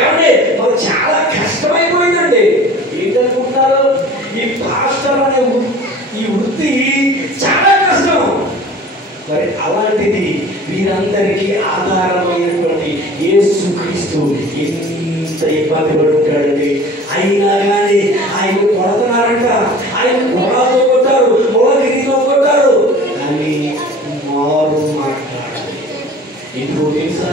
ఏమంటే మాకు చాలా కష్టమైపోయిందండి. ఏంటనుకుంటున్నారు? ఈ పాస్టర్ అనే ఈ వృత్తి చాలా కష్టం. మరి అలాంటిది వీరందరికీ ఆధారమైనటువంటి యేసుక్రీస్తు ఎంత ఇబ్బంది పడుతాడండి. అయినా కానీ ఆయన కొడుతున్నారంట, ఆయన పొలాతో కొట్టారు, మొలగిరితో కొట్టారు, కానీ మారు మాట్లాడాలి. ఎందుకో తెలుసా?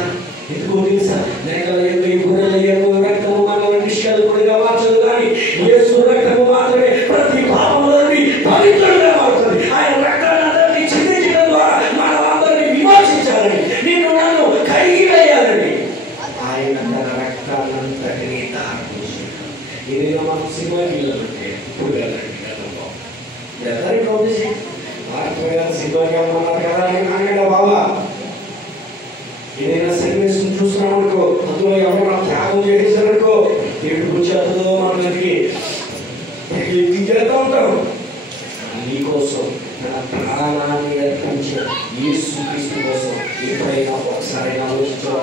నెగలయ్యో గుర్రెలయ్యో రక్తము మన విషయాలు కూడా మార్చదు, కానీ యేసు రక్తము మాత్రమే ప్రతి పాపంలోని పవిత్రంగా మారుతుంది. ఆయన రక్తాన్ని అందరినీ చిందించడం ద్వారా మనం అందరినీ విమోచించాలని, నిన్ను నన్ను కడిగి వేయాలని ఆయన తన రక్తాన్నంతటినీ తాగేసాడు. ఏదైనా మనం సినిమాకి వెళ్ళాలంటే ఇప్పుడు వెళ్ళండి, వెళ్ళాలి పంపించి సినిమాకి వెళ్ళమన్నారు కదా అని అన్నాడు బాబా. ఏదైనా సన్నివేశం చూస్తున్నాం అనుకో, అందులో ఎవరైనా త్యాగం చేసేసారనుకో, ఏడుపు వచ్చేస్తుందో మనకి ఎత్తించేస్తూ ఉంటాం. నీకోసం తన ప్రాణాన్ని అర్పించే యేసుక్రీస్తు కోసం ఎప్పుడైనా ఒకసారి ఆలోచించవా?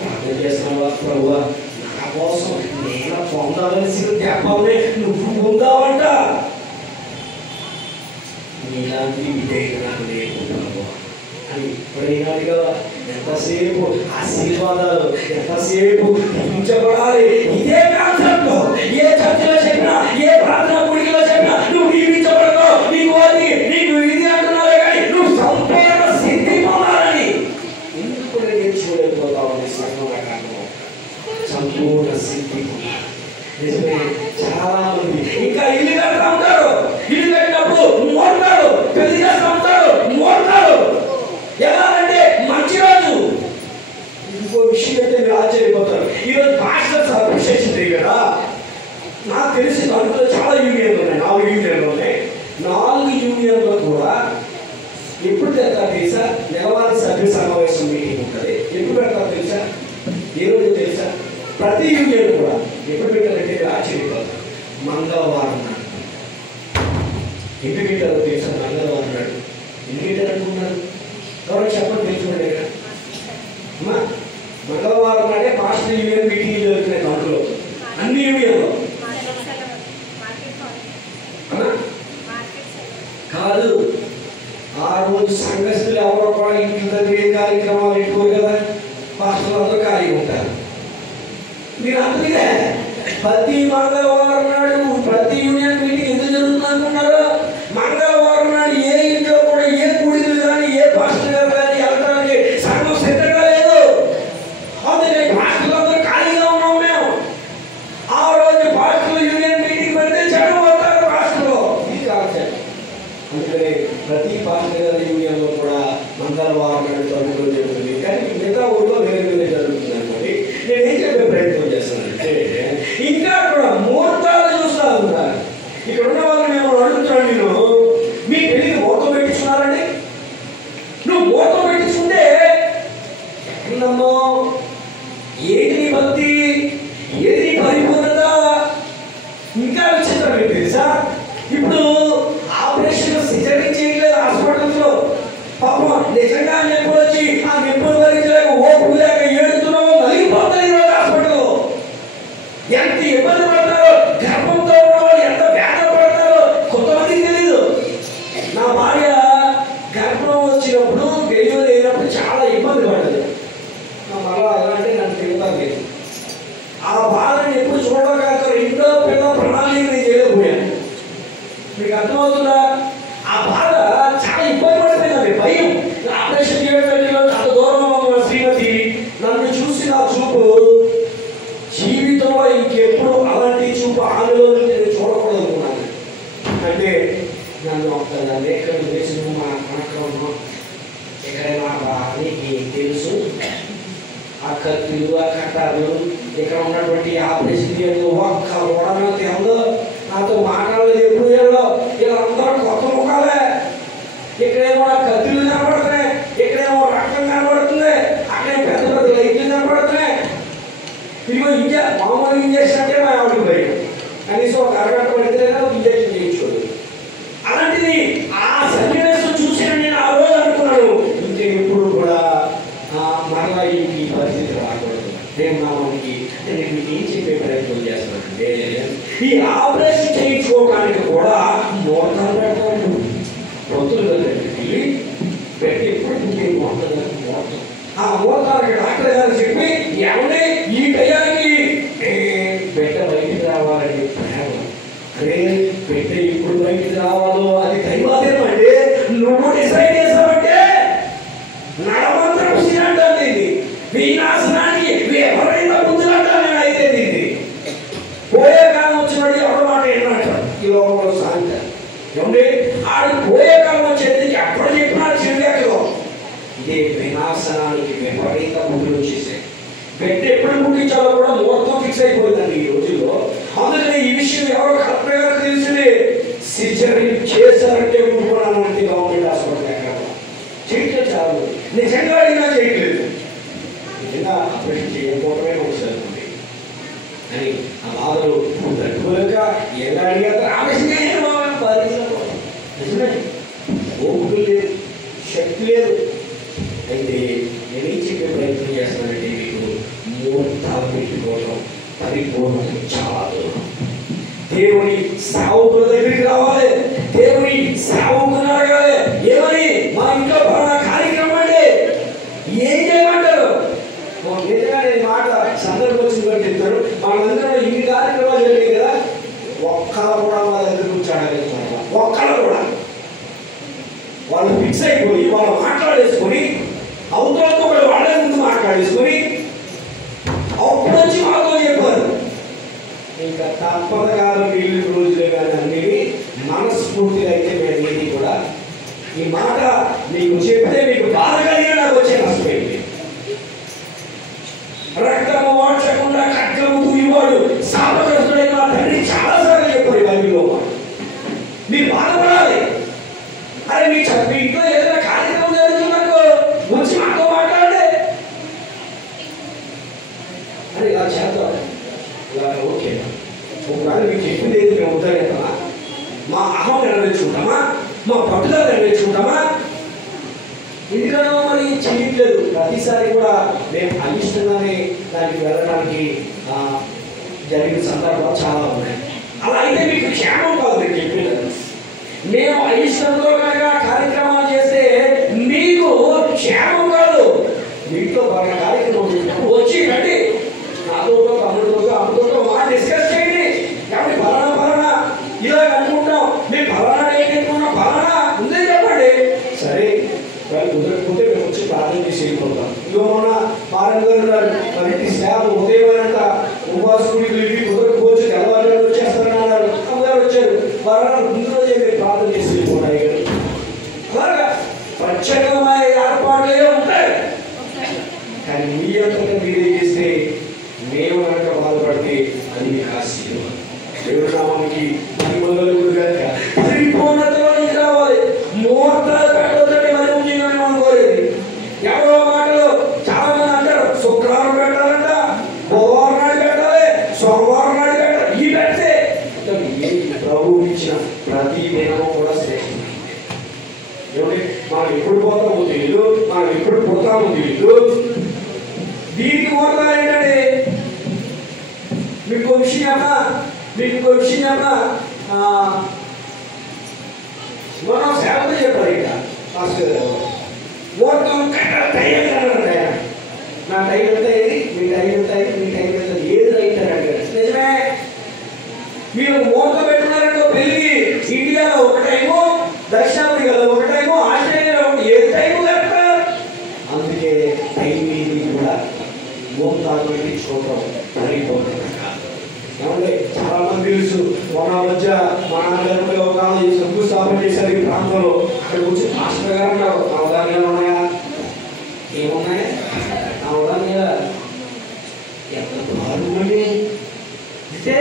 ప్రార్థన చేస్తున్నావా? ప్రభువా, నా కోసం నేను పొందవలసిన త్యాగాన్ని నువ్వు పొందావంట. నీలాంటి విధేయత నాకు లేకుండా అని ఎప్పుడైనా కదా. ఎంతసేపు ఆశీర్వాదాలు, ఎంతసేపు దీవించబడాలి, ఇదే కాన్సెప్ట్. ఏ చర్చలో చెప్పినా, ఏ ప్రార్థన గుడిలో చెప్పినా నువ్వు దీవించబడతావు, నీకు అది నీకు ఇది అంటున్నావే, కానీ నువ్వు సంపూర్ణ సిద్ధి పొందాలని ఎందుకు నేర్చుకోలేకపోతావు? సంపూర్ణ సిద్ధి నిజమే. చాలా మంది ఇంకా ఇల్లు కడతా ఉంటారు, ఇల్లు కట్టినప్పుడు మోడతాడు, పెళ్లి చేస్తా ఉంటాడు, మోడతాడు. ఎలా అంటే మంచి రోజు. ఇంకో విషయం అయితే మీరు ఆశ్చర్యపోతారు. ఈరోజు పాస్టర్స్ అప్రిషియేషన్ డే కదా. నాకు తెలిసి దాంట్లో చాలా యూనియన్లు ఉన్నాయి, 4 యూనియన్లు ఉన్నాయి. 4 యూనియన్లో కూడా ఎప్పుడు పెడతారు తెలుసా? నెలవారీ సభ్య సమావేశం మీటింగ్ ఉంటుంది. ఎప్పుడు పెడతారు తెలుసా? ఏ రోజు తెలుసా? ప్రతి యూనియన్ కూడా ఎప్పుడు పెట్టారంటే ఆశ్చర్యపోతారు. మంగళవారం నాడు. ఎప్పుడు పెట్టారో తెలుసా? మంగళవారం నాడు. ఎందుకు పెట్టారనుకున్నారు? ఎవరో చెప్పండి, తెలుసుకోండి. అమ్మా, మంగళవారం నాడే పాస్టర్ యూనియన్ మీటింగ్ జరుగుతున్నాయి దాంట్లో, అన్ని యూనియన్లో. కాదు, ఆ రోజు సంఘస్థులు ఎవరో కూడా ఇంటి దగ్గర ఏ కార్యక్రమాలు ఎక్కువ కదా, పాస్టర్లు అందరూ ఖాళీగా ఉంటారు. మీరు అందుకే ప్రతి మంగళవారం నాడు ప్రతి యూనియన్ మీటింగ్ ఎందుకు జరుగుతుంది అనుకున్నారు? మంగళవారం నాడు ఏ ఇంట్లో కూడా ఏ గుడిలు కానీ ఏ పాస్టర్ గారు కానీ వెళ్ళడానికి సంఘం సిద్ధంగా లేదు. అందుకే పాస్టర్లు అందరూ ఖాళీగా ఉన్నాం మేము. ఆ రోజు పాస్టర్లు యూనియన్ మీటింగ్ పెడితే జనం వస్తారు పాస్టర్లు. ఇది కాన్సెప్ట్. అందుకని ప్రతి పాస్టర్ గారి యూనియన్లో కూడా మంగళవారం నాడు జరుగుతూ జరుగుతుంది, కానీ మిగతా ఊళ్ళో వేరే వేరే జరుగుతుంది అనుకోండి. నేనేం చెప్పే ప్రయత్నం చేస్తానంటే, ఇంకా కూడా ముహూర్తాలు చూస్తా ఉంటారు. ఇక్కడ ఉన్న వాళ్ళు మేము అడుగుతున్నాను, నేను మీ పెళ్ళికి ముహూర్తం పెట్టించుకున్నారండి? నువ్వు ముహూర్తం పెట్టించుకుంటే ఎక్కడుందమ్మో? ఏది నీ భక్తి, ఏది నీ పరిపూర్ణత? ఇంకా విచిత్రం ఏంటి తెలుసా? ఇప్పుడు ఆపరేషన్ సిజరింగ్ చేయట్లేదు హాస్పిటల్స్లో. పాపం నిజంగా నొప్పులు వచ్చి ఆ నొప్పులు భరించలేక ఓపు లేక ఏడుతున్నామో నలిగిపోతాయి ఈరోజు హాస్పిటల్లో. ఎంత ఇబ్బంది పడతారో, గర్భంతో ఉన్నవాళ్ళు ఎంత వేదన పడతారో కొంతమందికి తెలీదు. నా భార్య గర్భం వచ్చినప్పుడు, డెలివరీ అయినప్పుడు చాలా ఇబ్బంది పడ్డది. నా మళ్ళా ఎలా అంటే నన్ను తిరుగుతాను లేదు. ఆ బాధని ఎప్పుడు చూడగాక రెండో పిల్ల ప్రణాళిక నేను చేయలేకపోయాను. మీకు అర్థమవుతుందా? ఆ బాధ చాలా ఇబ్బంది పడిపోయిందండి. భయం. ఆపరేషన్ చేయడంలో అంత దూరంలో ఉన్న శ్రీమతి నన్ను చూసి నా చూపు జీవితంలో ఇంకెప్పుడు అలాంటి చూపు ఆమెలో నేను చూడకూడదు అనుకున్నాను. అంటే నన్ను ఒక లేఖలు వేసి మా కనక్రమం ఎక్కడైనా నీకు తెలుసు ఆ కత్తులు, ఆ కట్టాలు, ఇక్కడ ఉన్నటువంటి ఆపరేషన్ ఒక్క ఓడనైతే ఉందో నాతో మాట్లాడలేదు. ఎప్పుడు వెళ్ళో ఇలా అందరూ కొత్త ముఖాలే. ఇక్కడేమో కత్తులు కనబడుతున్నాయి, ఇక్కడేమో రక్తం కనబడుతుంది, అక్కడే పెద్ద పెద్ద లైట్లు కనబడుతున్నాయి. ఇదిగో మామూలు ఇంజక్షన్ అంటే మా ఆవిడకి భయం. కనీసం ఒక అరగంట పడితే ఇంజక్షన్ చేయించుకోదు. అలాంటిది ఆ సన్నివేశం చూసిన నేను ఆ రోజు అనుకున్నాను, ఇంకా ఎప్పుడు కూడా మరలా ఈ పరిస్థితి రాకూడదు. దేవునామానికి నేను మీకు ఏం చెప్పే ప్రయత్నం చేస్తానంటే, ఈ ఆపరేషన్ చేయించుకోవడానికి కూడా మోటార్ పెడతాను. పొత్తులు వెళ్ళి పెట్టి ఎప్పుడు ఇంకే మోటార్ ఆ మోటార్కి డాక్టర్ గారు చెప్పి ఏమంటే ఈ టయానికి పెట్ట బయటికి రావాలని ప్రేమ. అరే పెట్ట ఇప్పుడు బయటికి రావాలో అది దైవాదేమో అంటే నువ్వు డిసైడ్ చేసావంటే నడమంత్రం అంటాను దీన్ని. వినాశనానికి ఎవరైనా ముందులంటాను అయితే దీన్ని. పోయే కాలం వచ్చినట్టు ఎవరి మాట ఏంటంటారు ఈ లోకంలో సాగుతారు. ఏమంటే ఆడు పోయే కాలం వచ్చేది ఎప్పుడు చెప్పినాడు చిరువ్యాఖ్యలో ఇదే వినాశనానికి విపరీత ముందులు వచ్చేసాయి. పెట్ట ఎప్పుడు ముట్టించాలో కూడా మొత్తం ఫిక్స్ అయిపోయిందండి ఈ రోజుల్లో. అందుకని ఈ విషయం ఎవరో కరెక్ట్ గారు తెలిసింది. సిజరీన్ చేశారంటే ముట్టుకున్నానంటే గవర్నమెంట్ హాస్పిటల్ ఎక్కడ చేయట్లేదు. చాలు నిజంగా అడిగినా చేయట్లేదు. నిజంగా ఆపరేషన్ చేయకపోవడమే ఒకసారి అని ఆ బాధలు తట్టుకోలేక ఎలా అడిగారు ఆవేశంగా నిజమే ఓపిక లేదు, శక్తి లేదు. అయితే నేనేం చెప్పే ప్రయత్నం చేస్తానంటే మీకు మూర్తాలు పెట్టుకోవడం పరిపూర్ణత చాలా దూరం. దేవుని సేవకుల దగ్గరికి రావాలి. దేవుని సేవకుని అడగాలి ఏమని, మా ఇంట్లో పలానా కార్యక్రమం అంటే ఏం చేయమంటారు. నిజంగా నేను మాట సందర్భం వచ్చింది బట్టి చెప్తారు. వాళ్ళందరూ ఇన్ని కార్యక్రమాలు జరిగాయి కదా, ఒక్కరు కూడా వాళ్ళ దగ్గర కూర్చోడానికి ఒక్కరు కూడా వాళ్ళు ఫిక్స్ అయిపోయి వాళ్ళు మాట్లాడేసుకొని అవతలతో కూడా వాళ్ళ ముందు మాట్లాడేసుకొని అప్పుడు వచ్చి మాతో చెప్పారు. ఇంకా తప్పదు కాదు వీళ్ళు రోజులే కానీ అన్ని మనస్ఫూర్తిగా అయితే మేము ఏది కూడా ఈ మాట మీకు చెప్తే మీకు బాధ కలిగిన నాకు వచ్చే నష్టమైంది. రక్తము వాడ్చకుండా ఖడ్గము దూయువాడు శాపగ్రస్తుడైన మా తండ్రి చాలాసార్లు చెప్పారు బైబిల్లో. మీరు బాధపడాలి. అరే మీ ఇంట్లో ఏదైనా కార్యక్రమం జరుగుతుందనుకో వచ్చి మాతో మాట్లాడే అని ఇలా చేద్దాం. ఇలా ఓకే ఒకవేళ మీకు చెప్పింది ఏది మేము ఉద్దరిస్తామా, మా అహం నెరవేర్చుకుంటామా, మా పట్టుదల నెరవేర్చుకుంటామా? ఎందుకనో మరి చేయట్లేదు. ప్రతిసారి కూడా మేము అయిష్టంగానే దానికి వెళ్ళడానికి జరిగిన సందర్భాలు చాలా ఉన్నాయి. అలా అయితే మీకు క్షేమం కాదు. నేను చెప్పలేదు మేము అయిష్టంతో కనుక కార్యక్రమాలు చేస్తే మీకు క్షేమం కాదు. మీతో బాగా కార్యక్రమం వచ్చి రండి, నాతో తమ్ముడితో అమ్మతో మా డిస్కస్ చేయండి. కాబట్టి ఫలానా ఇలా అనుకుంటాం, మేము ఫలానా డేట్ పెట్టుకున్నాం, ఫలానా ఉందే చెప్పండి. సరే వాళ్ళు కుదరకపోతే మేము వచ్చి ప్రార్థన చేసి వెళ్ళిపోతాం. ఇదిగో మొన్న మారన్ గారు ఉన్నారు, మరి ఇంటి స్టాఫ్ ఉదయమైనంత ఉపవాసకుడికి ఇంటి కుదరకపోవచ్చు తెల్లవారు వచ్చేస్తారని అన్నారు. అమ్మగారు వచ్చారు, ఫలానా ముందు రోజే మీరు ప్రార్థన చేసి వెళ్ళిపోతాయి. అలాగా ప్రత్యేకమైన ఏర్పాట్లే ఉంటాయి. కానీ మీ అంతగా మీరే చేస్తే మేము కనుక బాధపడితే అది మీకు ఆశీర్వాదం. దేవుడి నామానికి పరిపూర్ణతలోకి రావాలి. ముహూర్తాలు పెట్టవద్దండి. మరి ముఖ్యంగా మనం కోరేది ఎవరో మాటలు చాలా మంది అంటారు, శుక్రవారం పెట్టాలంట, బుధవారం నాడు పెట్టాలి, సోమవారం నాడు పెట్టాలి. ఈ పెడితే ప్రభువు ఇచ్చిన ప్రతి దినము కూడా శ్రేష్టం. ఏమంటే మనం ఎప్పుడు పోతామో తెలియదు, మనం ఎప్పుడు పోతామో తెలియదు. దీనికి ముహూర్తాలు ఏంటంటే మీకు విషయం మనం సేవతో చెప్పాలి. ఇక ముహూర్తం టైం నా టైం ఎంత అయింది, మీ టైం ఎంత అయింది, మీ టైం ఎంత ఏది రైతారంటే నిజమే. మీరు ముహూర్తం పెట్టుకున్నారంటే పెళ్ళి ఇండియాలో ఒక టైము, దక్షిణాఫ్రికాలో ఒక టైము, ఆస్ట్రేలియాలో ఏది టైము కరెక్ట్. అందుకే టైం ఇది కూడా ముహూర్తాలు పెట్టించుకోవడం పరిపూర్ణత కాదు. ఏమంటే చాలా మంది తెలుసు, మన మధ్య మా నాన్నగారు ఒక శంకుస్థాపన చేశారు ఈ ప్రాంతంలో. అక్కడికి వచ్చి మాస్టర్ గారు అన్నారు, నా ఉదాహరణ ఉన్నాయా, ఏమున్నాయా, నా ఉదాహరణ ఎంత బాగుందండి. అంటే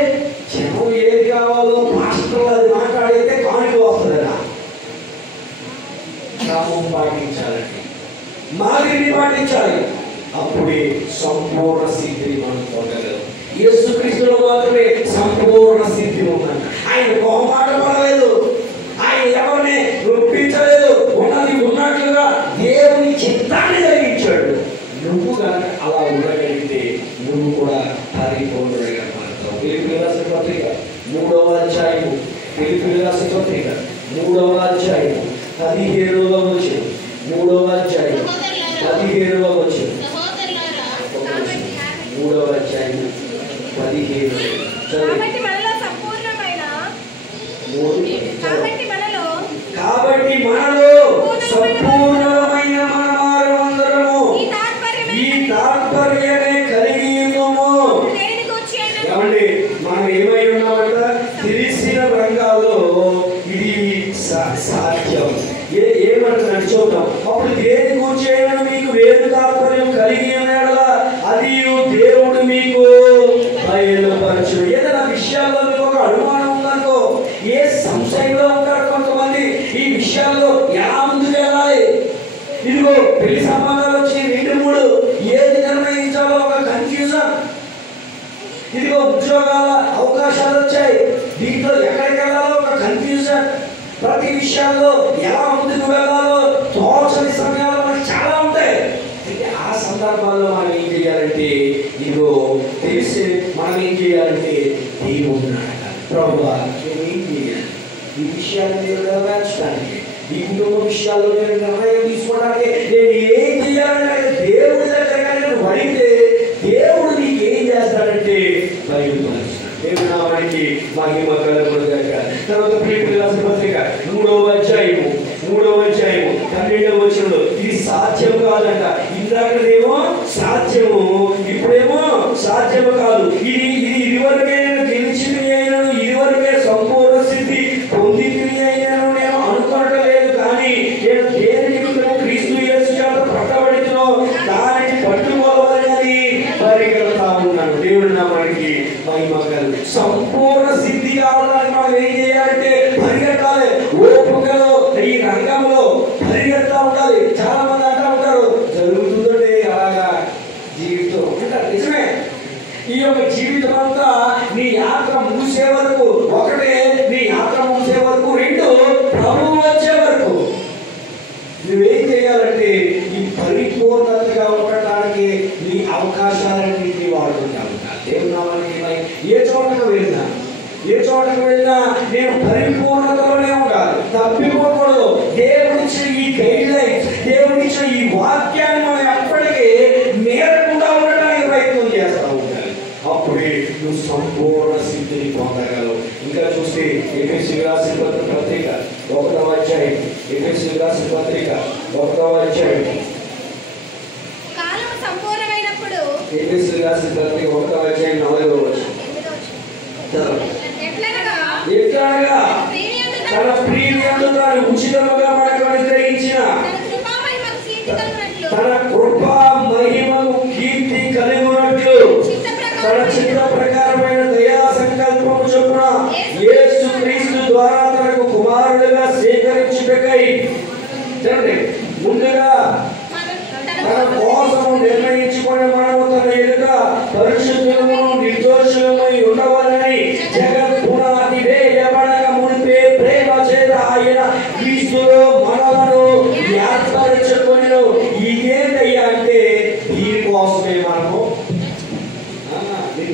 జనం ఏది కావాలో మాస్టర్లు అది మాట్లాడితే కానుక వస్తుందట. క్రమం పాటించాలండి, మాదిరిని పాటించాలి. అప్పుడే సంపూర్ణ సిద్ధిని మనం పొందగలం. యేసుక్రీస్తులో మాత్రమే సంపూర్ణ సిద్ధి ఉందండి. ఆయన కోమాట పడలేదు, ఆయన ఎవరిని రొప్పించలేదు. ఉన్నది ఉన్నట్లుగా దేవుని చిత్తాన్ని జరిగించాడు. నువ్వు కనుక అలా ఉండగలిగితే నువ్వు కూడా ఫిలిప్పీయులకు రాసిన పత్రిక 3వ అధ్యాయము, ఫిలిప్పీయులకు రాసిన పత్రిక 3వ అధ్యాయము 17వ వచనం, 3వ అధ్యాయం 17వ వచనం, 3వ అధ్యాయం 17. కాబట్టి మనలో సంపూర్ణమైన మనవారు అందరము ఈ తాత్పర్యమే కలిగి ఉన్నాము. ఏమండి, మనం ఏమై ఉన్నామంట? తెలిసిన రంగాల్లో ఇది సాధ్యం. ఏమంటున్నాడు చూద్దాం. అప్పుడు దేని గురించి మీకు వేరు తాత్పర్యం కలిగి ఉన్నాడు, అది దేవుడు మీకు బయలుపరచు. ఏదైనా విషయాల్లో మీకు ఒక అనుమానం ఉందనుకో, ఏ సంశయంలో ఉంటారు కొంతమంది, ఈ విషయాల్లో ఎలా ముందుకు వెళ్ళాలి, ఇదిగో పెళ్లి సంబంధాలు వచ్చి 2-3 ఏది నిర్ణయించాలో ఒక కన్ఫ్యూజన్, ఇదిగో ఉద్యోగాల అవకాశాలు వచ్చాయి, దీంట్లో ఎక్కడికి వెళ్ళాలో ఒక కన్ఫ్యూజన్, ప్రతి విషయాల్లో ఎలా ముందుకు వెళ్ళాలో తోచని సమయాలు మనకు చాలా ఉంటాయి. ఆ సందర్భాల్లో మనం ఏం చేయాలంటే, ఇదిగో తెలిసి మనం ఏం చేయాలంటే, దేవుడు ప్రభువా నేను ఏం చేయాలి, ఈ విషయాన్ని నేను నెరవేర్చడానికి, ఈ కుటుంబ విషయాల్లో నేను నిర్ణయం తీసుకోవడానికి నేను ఏం చేయాలంటే దేవుడి దగ్గర నేను అడిగితే దేవుడు నీకు ఏం చేస్తాడంటే బయలుపరుస్తాడు. దేవుడు నామానికి మహిమ కలుగునుగాక. తర్వాత ఫిలిప్పీయులకు రాసిన పత్రిక 3వ అధ్యాయము 12వ వచనంలో ఇది సాధ్యం కాదంట. ఇందాకనేమో సాధ్యము, ఇప్పుడేమో సాధ్యము కాదు. ఇదివరకే నేను గెలిచింది అయినను, ఇదివరకే సంపూర్ణ స్థితి పొందింది అయినను నేను అనుకోవటం లేదు. కానీ నేను దేని నిమిత్తము క్రీస్తు యేసు చేత పట్టబడినో దానికి పట్టుకోవాలని పరిగెడతా ఉన్నాను. దేవుడు నామానికి మహిమ కలుగు. సంపూర్ణ సిద్ధి కావడానికి మనం ఏం చేయాలంటే పరిగెట్టాలి. ఓపికలో ఈ రంగంలో పరిగెడతా ఉండాలి. చాలా మంది అంటూ ఉంటారు, జరుగుతుందంటే అలాగా జీవితం అంటారు. నిజమే, ఈ యొక్క జీవితం అంతా నీ యాత్ర ముగిసే వరకు, ఒకటే నీ యాత్ర ముగిసే వరకు, 2 ప్రభువు వచ్చే వరకు నువ్వేం చేయాలంటే ఈ పరిపూర్ణతగా ఉండటానికి నీ అవకాశాలన్నింటినీ వాడుకుంటా ఉంటా. దేవునామానికి ఏ చోటకు వెళ్ళినా నేను పరిపూర్ణతలోనే ఉండాలి, తప్పిపోకూడదు. దేవుడిచ్చిన ఈ గైడ్ లైన్స్, దేవుడిచ్చిన ఈ వాక్యాన్ని మనం ఎప్పటికీ నేరకుండా ఉండడానికి ప్రయత్నం చేస్తూ ఉండాలి. అప్పుడే నువ్వు సంపూర్ణ సిద్ధిని పొందగలవు. ఇంకా చూస్తే ఎఫెసీయులకు రాసిన పత్రిక 1వ అధ్యాయం, ఎఫెసీయులకు రాసిన పత్రిక 1వ అధ్యాయం, ఎఫెసీయులకు రాసిన పత్రిక 1వ అధ్యాయం 4వ వచనం. ఎట్లనగా తన ప్రియయందు తాను ఉచితముగా మనకు అనుగ్రహించిన తన కృపా మహిమకు కీర్తి కలుగునట్లు తన చిత్త ప్రకారమైన దయా సంకల్పము చొప్పున యేసు క్రీస్తు ద్వారా తనకు కుమారుడుగా స్వీకరించుటకై ముందుగా తన కోసం నిర్ణయించుకుని మనము తన ఎదుట పరిశుద్ధులము నిర్దోషులమై ఉండవాలని జగత్ పునాది వేయబడక మునిపే ప్రేమ చేత ఆయన క్రీస్తులో మనలను ఏర్పరచుకొనెను. ఇదేంటయ్యా అంటే దీనికోసమే మనము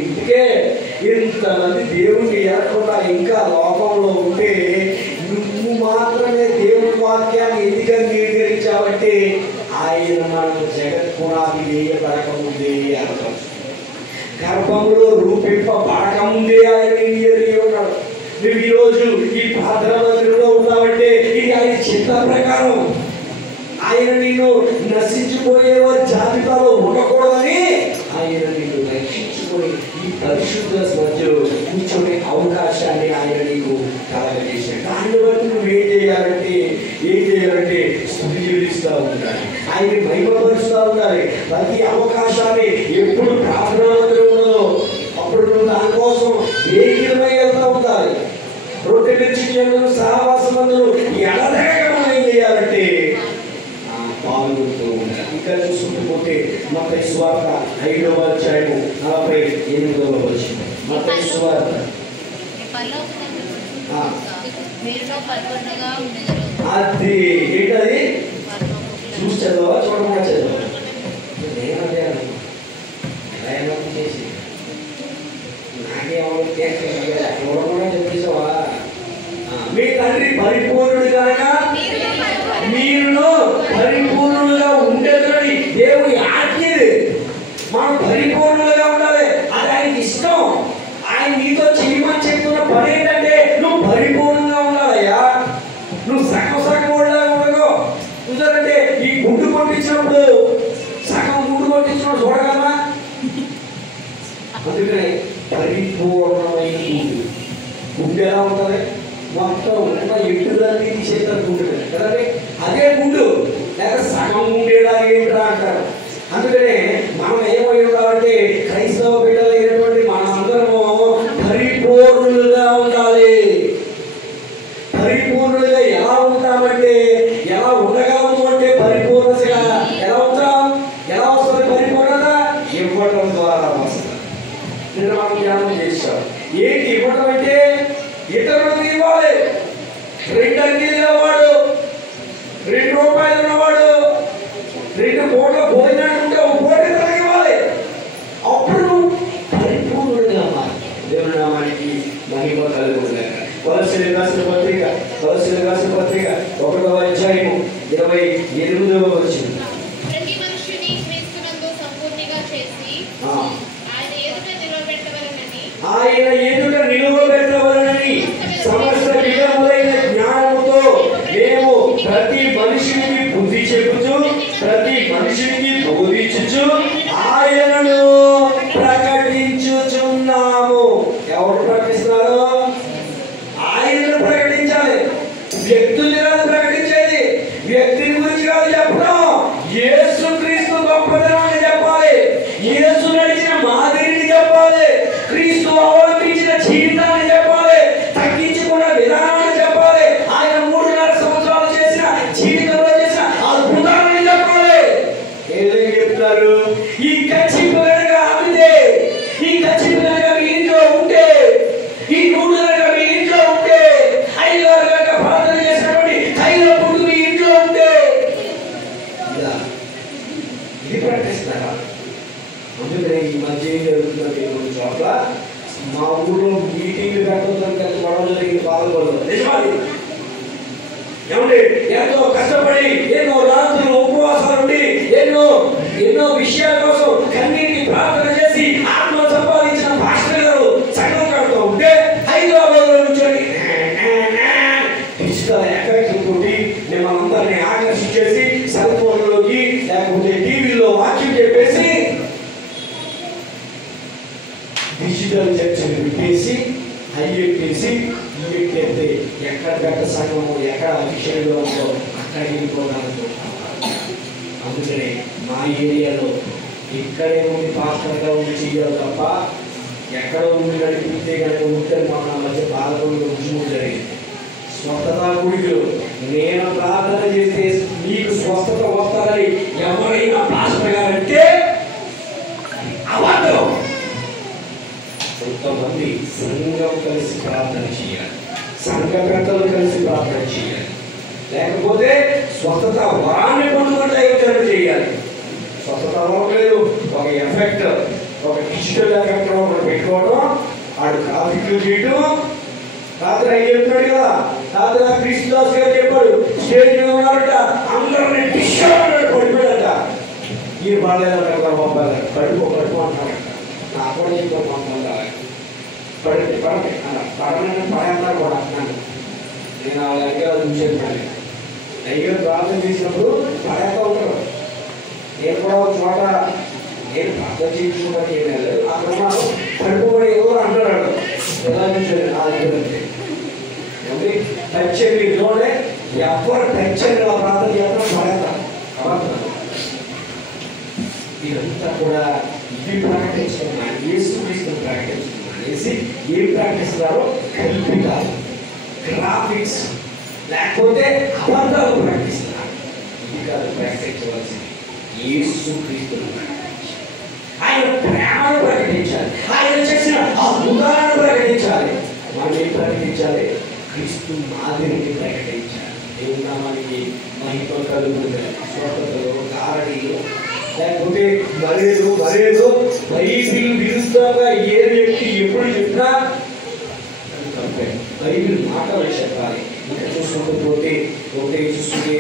ఇందుకే ఇంతమంది దేవుణ్ణి ఏర్పడా ఇంకా లోకంలో ఉంటే నువ్వు మాత్రమే దేవుని వాక్యాన్ని ఎందుకు అంగీకరించావంటే ఆయన మనకు జగత్ పునాది వేయబడక ముందే అర్థం, గర్భంలో రూపింపబడకముందే ఆయన ఎరిగి ఉన్నాడు. నువ్వు ఈరోజు ఈ ప్రార్థన మందిరంలో ఉన్నావంటే ఇది ఆయన చిత్త ప్రకారం. ఆయన నిన్ను నశించిపోయే వారి జాబితాలో ఉండకూడదని ఆయన నిన్ను రక్షించుకొని ఈ పరిశుద్ధ మధ్యలో కూర్చొని అవకాశాన్ని ఆయన నీకు కలగజేశాడు. దాన్ని బట్టి నువ్వేం చేయాలంటే స్తుతి చెల్లిస్తూ ఉండాలి, ఆయన మహిమపరుస్తూ ఉండాలి. ప్రతి అవకాశాన్ని ఎప్పుడు ప్రార్థన మందిరం ఉన్నదో అప్పుడు నువ్వు దానికోసం వేగిరమై వెళ్తూ ఉండాలి. రొట్టె చికెన్లు సహవాసమందులు ఎడతెగక మనం ఏం చేయాలంటే పాల్గొంటూ ఉండాలి. ఇంకా చూసుకుంటూ పోతే మత్తయి సువార్త 5వ అధ్యాయము 48వ వచనం. మత్తయి సువార్త అది ఏంటది చూసి చదవా చూడకుండా చదవా? నేనదే చేసి నాకు కూడా చెప్పేసావా? మీ తండ్రి పరిపూర్ణుడు కనుక మీరు పరిపూర్ణులుగా ఉండేదని దేవుడి ఆజ్ఞది. మనం పరిపూర్ణులుగా ఉండాలి, అది ఆయనకి ఇష్టం. ఆయన నీతో చేయమని చెప్తున్న పని ఏంటంటే నువ్వు పరిపూర్ణంగా ఉండాలయ్యా. నువ్వు సగం సగం ఉండకో. ఎందుకంటే ఈ గుడ్డు కొట్టించినప్పుడు సగం గుడ్డు కొట్టించినప్పుడు చూడగలమా? అందుకని పరిపూర్ణమైన గుండె ఎలా ఉంటుంది? మొత్తం ఉన్న ఎట్టులన్నీ తీసేస్తారు గుండె కదండి. అదే గుండు లేక సగం గుండెలా ఏంట్రా అంటారు. అందుకనే మనం ఏమై ఉండాలంటే క్రైస్తవ బిడ్డలైనటువంటి మనమందరము పరిపూర్ణులుగా ఉండాలి. పరిపూర్ణులుగా ఎలా ఉంటామంటే, ఎలా ఉండగలము అంటే పరిపూర్ణతగా ఎలా ఉంటాం? ఎలా వస్తుంది పరిపూర్ణత? ఇవ్వటం ద్వారా వస్తుంది. నేను మనం ధ్యానం చేశాం. ఏంటి ఇవ్వటం అంటే? ఇతరులకు ఇవ్వాలి. 2 అంగీలు వాడు 2 రూపాయలు ఉన్నవాడు 2 పూట్ల భోజనాలు ఉంటే 1 పూట ఇతరులకు ఇవ్వాలి. అప్పుడు పరిపూర్ణుడుగా మారి దేవుని నామానికి మహిమ కలుగుతుంది. కొలస్సీయులకు రాసిన పత్రిక 1వ అధ్యాయము 28వ వచనం. ప్రతి మనుష్యుని క్రీస్తునందు సంపూర్ణంగా చేసి ఆయన ఎదుట నిలువబెట్టవలనని సమస్త విధములైన జ్ఞానముతో మేము ప్రతి మనిషికి బుద్ధి చెబుతూ ప్రతి మనిషికి బోధించుచు ఆయనను ప్రకటించుచున్నాము. ఎవరు ప్రకటిస్తున్నారు? ఆయనను ప్రకటించాలి. వ్యక్తులు కాదు ప్రకటించేది. వ్యక్తిని గురించి కాదు చెప్పడం. యేసు క్రీస్తు గొప్పతనాన్ని చెప్పాలి. యేసు నడిచిన మాదిరిని చెప్పాలి. క్రీస్తు అవలంబించిన జీవితాన్ని చెప్పాలి. తగ్గించుకున్న విధానాన్ని చెప్పాలి. ఆయన 3.5 సంవత్సరాలు చేసిన జీవితంలో చేసిన అద్భుతాలను చెప్పాలి. ఏదైనా చెప్తారు? ఈ కచ్చిపు కనుక ఆపితే, ఈ కచ్చిపు కనుక మీ ఇంట్లో ఉంటే, ఈ నూనె కనుక మీ ఇంట్లో ఉంటే, అయ్యగారు కనుక ప్రార్థన చేసినటువంటి తైల పుట్టు మీ ఇంట్లో ఉంటే ఇది ప్రకటిస్తారా? అందుకనే ఈ మధ్య ఏం జరుగుతుంది? కొన్ని చోట్ల మా ఊళ్ళో మీటింగ్లు పెట్టొద్దని కలిసి గొడవ జరిగింది. పాల్గొనలేదు. నిజమాది ఏమండి? ఎంతో కష్టపడి ఎన్నో రాత్రులు ఉపవాసాలుండి ఎన్నో విషయాల కోసం కన్నీటికి ప్రార్థన చేసి ఆత్మ సంపాదించిన పాస్టర్ గారు సంఘం కడుతూ ఉంటే హైదరాబాద్ లో నుంచి డిజిటల్ ఎఫెక్ట్ తోటి మిమ్మల్ని ఆకర్షించేసి సెల్ ఫోన్లోకి లేకపోతే టీవీలో వాక్యం చెప్పేసి డిజిటల్ చర్చలు పెట్టేసి అయ్యేసి ఇయ్యెట్టేస్తే ఎక్కడ గట్ట సంఘము ఎక్కడ అభిషేకంలో ఉందో అక్కడ వెళ్ళిపోవడానికి. అందుకనే మా ఏరియాలో ఇక్కడే ఉండి పాస్టర్గా ఉండి చెయ్యాలి తప్ప ఎక్కడో ఉండి నడిపితే కనుక ఉంటే మన మధ్య బాధపడి రుజువు జరిగింది. స్వస్థత గుడిలో నేను ప్రార్థన చేస్తే మీకు స్వస్థత వస్తుందని ఎవరైనా పాస్టర్ గారంటే అబద్ధం. కొంతమంది సంఘం కలిసి ప్రార్థన చేయాలి, సంఘ పెద్దలు కలిసి ప్రార్థన చేయాలి. లేకపోతే స్వస్థత వరాన్ని పొందుకుంటే దైవజనులు చేయాలి. స్వస్థత అవ్వలేదు, ఒక ఎఫెక్ట్, ఒక డిజిటల్ ఎఫెక్ట్ ఒకటి పెట్టుకోవడం, వాడు కాఫీలు చేయడం. రాత్రి ఆయన చెప్తున్నాడు కదా, రాత్రి క్రిస్దాస్ గారు చెప్పాడు, స్టేజ్ మీద ఉన్నారట, అందరినీ డిస్టర్బ్ పడిపోయాడట. ఈ బాగాలేదంట పంపాలి, కడుపు అంటారట. నాకు కూడా చెప్పారు పంపాలి, పడండి పడనని పడన్నా కూడా అంటున్నాను. నేను ఆ దగ్గర చూసేది దగ్గర ప్రార్థన చేసినప్పుడు పడేస్తా ఉంటారు. నేను కూడా ఒక చోట నేను ప్రార్థన చేయించుకోవడానికి ఏం లేదు, అక్కడ పడుకోబడి ఏదో అంటున్నాడు. ఎలా చూసాడు నా దగ్గర అంటే టచ్ మీరు చూడండి, ఎవరు టచ్ అని ప్రార్థన చేస్తాం పడేస్తాం. ఇదంతా కూడా ఇది ప్రకటిస్తున్నాను, యేసుక్రీస్తుని ప్రకటిస్తున్నాను అనేసి ఏం ప్రకటిస్తున్నారో కల్పితాలు, గ్రాఫిక్స్ లేకపోతే అబద్ధాలు ప్రకటిస్తున్నారు. ఇది కాదు ప్రకటించవలసింది, యేసుక్రీస్తుని ప్రకటించాలి. ఆయన ప్రేమను ప్రకటించాలి, ఆయన చేసిన అద్భుతాలను ప్రకటించాలి. మనం ఏం ప్రకటించాలి? క్రీస్తు మాదిరిని ప్రకటించాలి. దేవుని నామానికి మహిమ కలుగుతుంది. స్వస్థతలు, గారడీలు లేకపోతే మరేదో బైబిల్ విరుద్ధంగా ఏ వ్యక్తి ఎప్పుడు చెప్పినా తప్పే. బైబిల్ మాటలు చెప్పాలి. ఇంకా చూసుకుంటూ పోతే ఒకటే చూస్తుంటే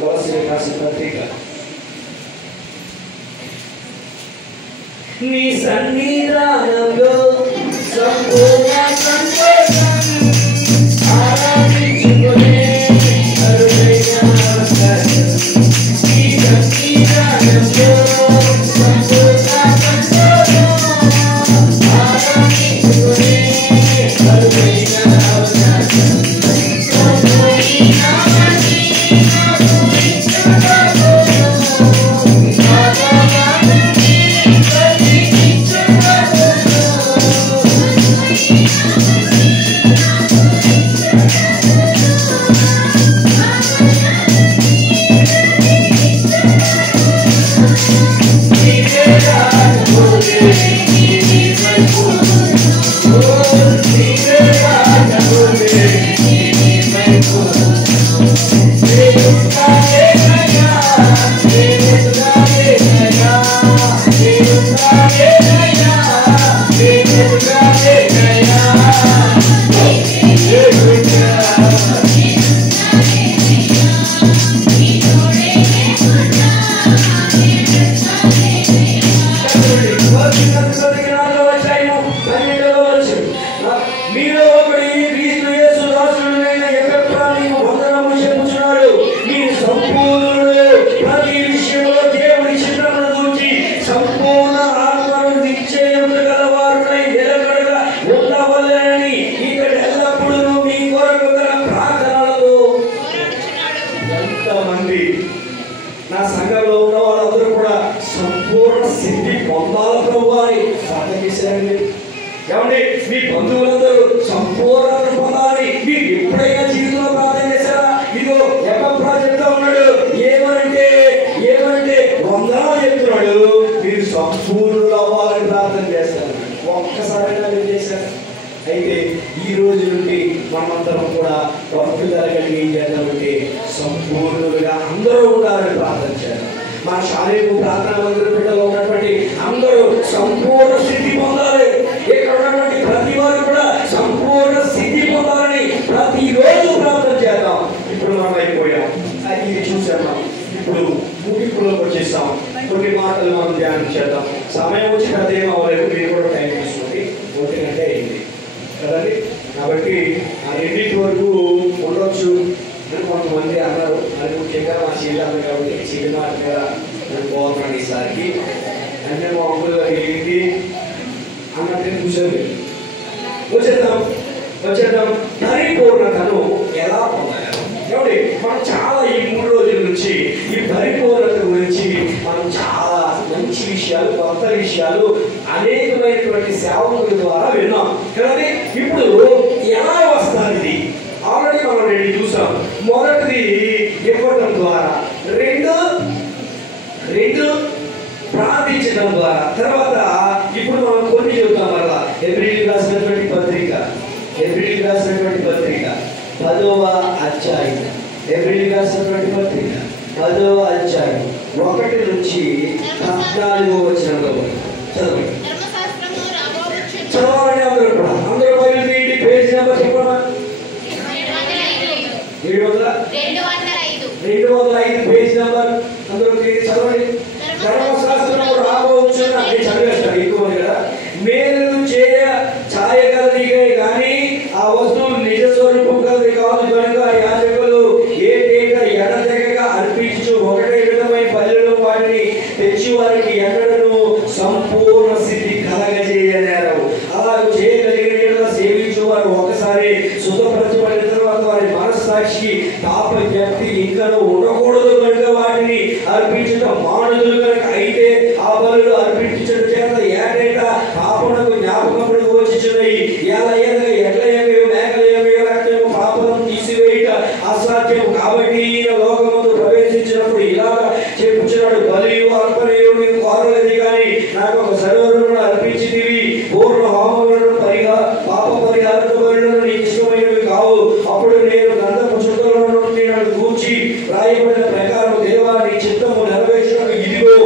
కొలస్సీయులకు రాసిన పత్రిక, నీ సన్నిధానంలో సంపూర్ణ సంతోషం ఆరాధించుకునే అరుదైన అవకాశం. నీ సన్నిధానంలో సంపూర్ణ సంతోషం ఆరాధించుకునే అరుదైన అవకాశం. నా సంఘంలో ఉన్న వాళ్ళందరూ కూడా సంపూర్ణ సిద్ధి పొందాలి ప్రభు అని ప్రార్థన చేశారండి. ఏమండి, మీ బంధువులందరూ సంపూర్ణత పొందాలని మీరు ఎప్పుడైనా జీవితంలో ప్రార్థన చేశారా? ఇదిగో ఎక్కడ చెప్తా ఉన్నాడు, ఏమంటే వందనాలు చెప్తున్నాడు, మీరు సంపూర్ణులు అవ్వాలని ప్రార్థన చేస్తారు. ఒక్కసారైనా మీరు చేశారు? అయితే ఈ రోజు నుండి మనమందరం కూడా పట్టుదల కలిగి ఏం చేద్దామంటే సంపూర్ణులుగా అందరూ ఉండాలని ప్రార్థన చేయాలి. మన శారీరక ప్రార్థన మందిర బిడ్డలో ఉన్నటువంటి అందరూ సంపూర్ణ స్థితి పొందాలి. ఇక్కడ ఉన్నటువంటి ప్రతి వారు కూడా సంపూర్ణ స్థితి పొందాలని ప్రతిరోజు ప్రార్థన చేద్దాం. ఇప్పుడు మనం అయిపోయాం, ఇది చూసాం. ఇప్పుడు ముగింపులోకి వచ్చేస్తాం. కొన్ని మాటలు మనం ధ్యానం చేద్దాం. సమయం వచ్చి అదేం అవ్వలేదు, మీరు కూడా టైం తీసుకోండి. 1 గంట అయింది కదండి. కాబట్టి ఆ 2 వరకు ఉండొచ్చు అని కొంతమంది అన్నారు. అది ముఖ్యంగా మా చీలాలు కాబట్టి చీలిమాట మీద నేను పోతున్నాను ఈసారికి. అంటే మా అమ్ములు ఏంటి అన్నట్టు చూసారు. వచ్చేద్దాం పరిపూర్ణతను ఎలా పొందగలం? ఏమండి, మనం చాలా ఈ 3 రోజుల నుంచి ఈ పరిపూర్ణత గురించి మనం చాలా మంచి విషయాలు, కొత్త విషయాలు అనేకమైనటువంటి సేవకుల ద్వారా విన్నాం కదండి. ఇప్పుడు ఎలా వస్తుంది ఇది? ఆల్రెడీ మనం 2 చూసాం. మొదటిది ఇవ్వడం ద్వారా, రెండు ప్రార్థించడం ద్వారా, తర్వాత ఇప్పుడు మనం కొన్ని చెబుతాం. మరలా హెబ్రీయులకు రాసినటువంటి పత్రిక 10వ అధ్యాయం, హెబ్రీయులకు రాసినటువంటి పత్రిక 10వ అధ్యాయం 1 నుంచి 14వ వచనంలో చదవండి. చదవండి అందరూ కూడా. అందరూ బైబిల్ తీయండి. పేజ్ నెంబర్ చెప్పండి. 205 పేజ్ నెంబర్ అందరూ చదవండి. ధర్మశాస్త్రము రాబోచున్న, నేను చదివేస్తాను ఎక్కువ కదా. మేలు చేయగలదిగే కానీ ఆ వస్తువు నిజ స్వరూపం కలది కాదు కనుక యాజకులు ఏటేట ఎడతెగక అర్పించు ఒకటే విధమైన బలులు వాటిని తెచ్చి వారికి ఎన్నడను సంపూర్ణ స్థితి కలగజేయలేరు. అలా చేయగలిగిన సేవించు వారు ఒకసారి శుద్ధపరచబడిన తర్వాత వారి మనస్సాక్షి పాప జ్ఞప్తి ఇంకనూ ఉండకూడదు కనుక వాటిని అర్పించడం మానదులు కనుక. అయితే ఆ బలులు అర్పించడం చేత ఏటేట పాపమునకు జ్ఞాపకమునకు వచ్చిచున్నాయి. ఎట్లయేమో మేకలేమో రక్తము పాపం తీసివేయట అసాధ్యం. కాబట్టి ఈయన లోకముందు ప్రవేశించినప్పుడు ఇలాగ చెప్పుచున్నాడు, బలియు అర్పణయు నీవు కోరలేదు కానీ నాకు ఒక సర్వరులను అర్పించితివి. పూర్ణ హోమములను పాప పరిహార బలులను నీకు ఇష్టమైనవి కావు. అప్పుడు నేను గంధపు చుక్కల నుండి నన్ను కూర్చి రాయబడిన ప్రకారం దేవా నీ చిత్తము నెరవేర్చుటకు ఇదిగో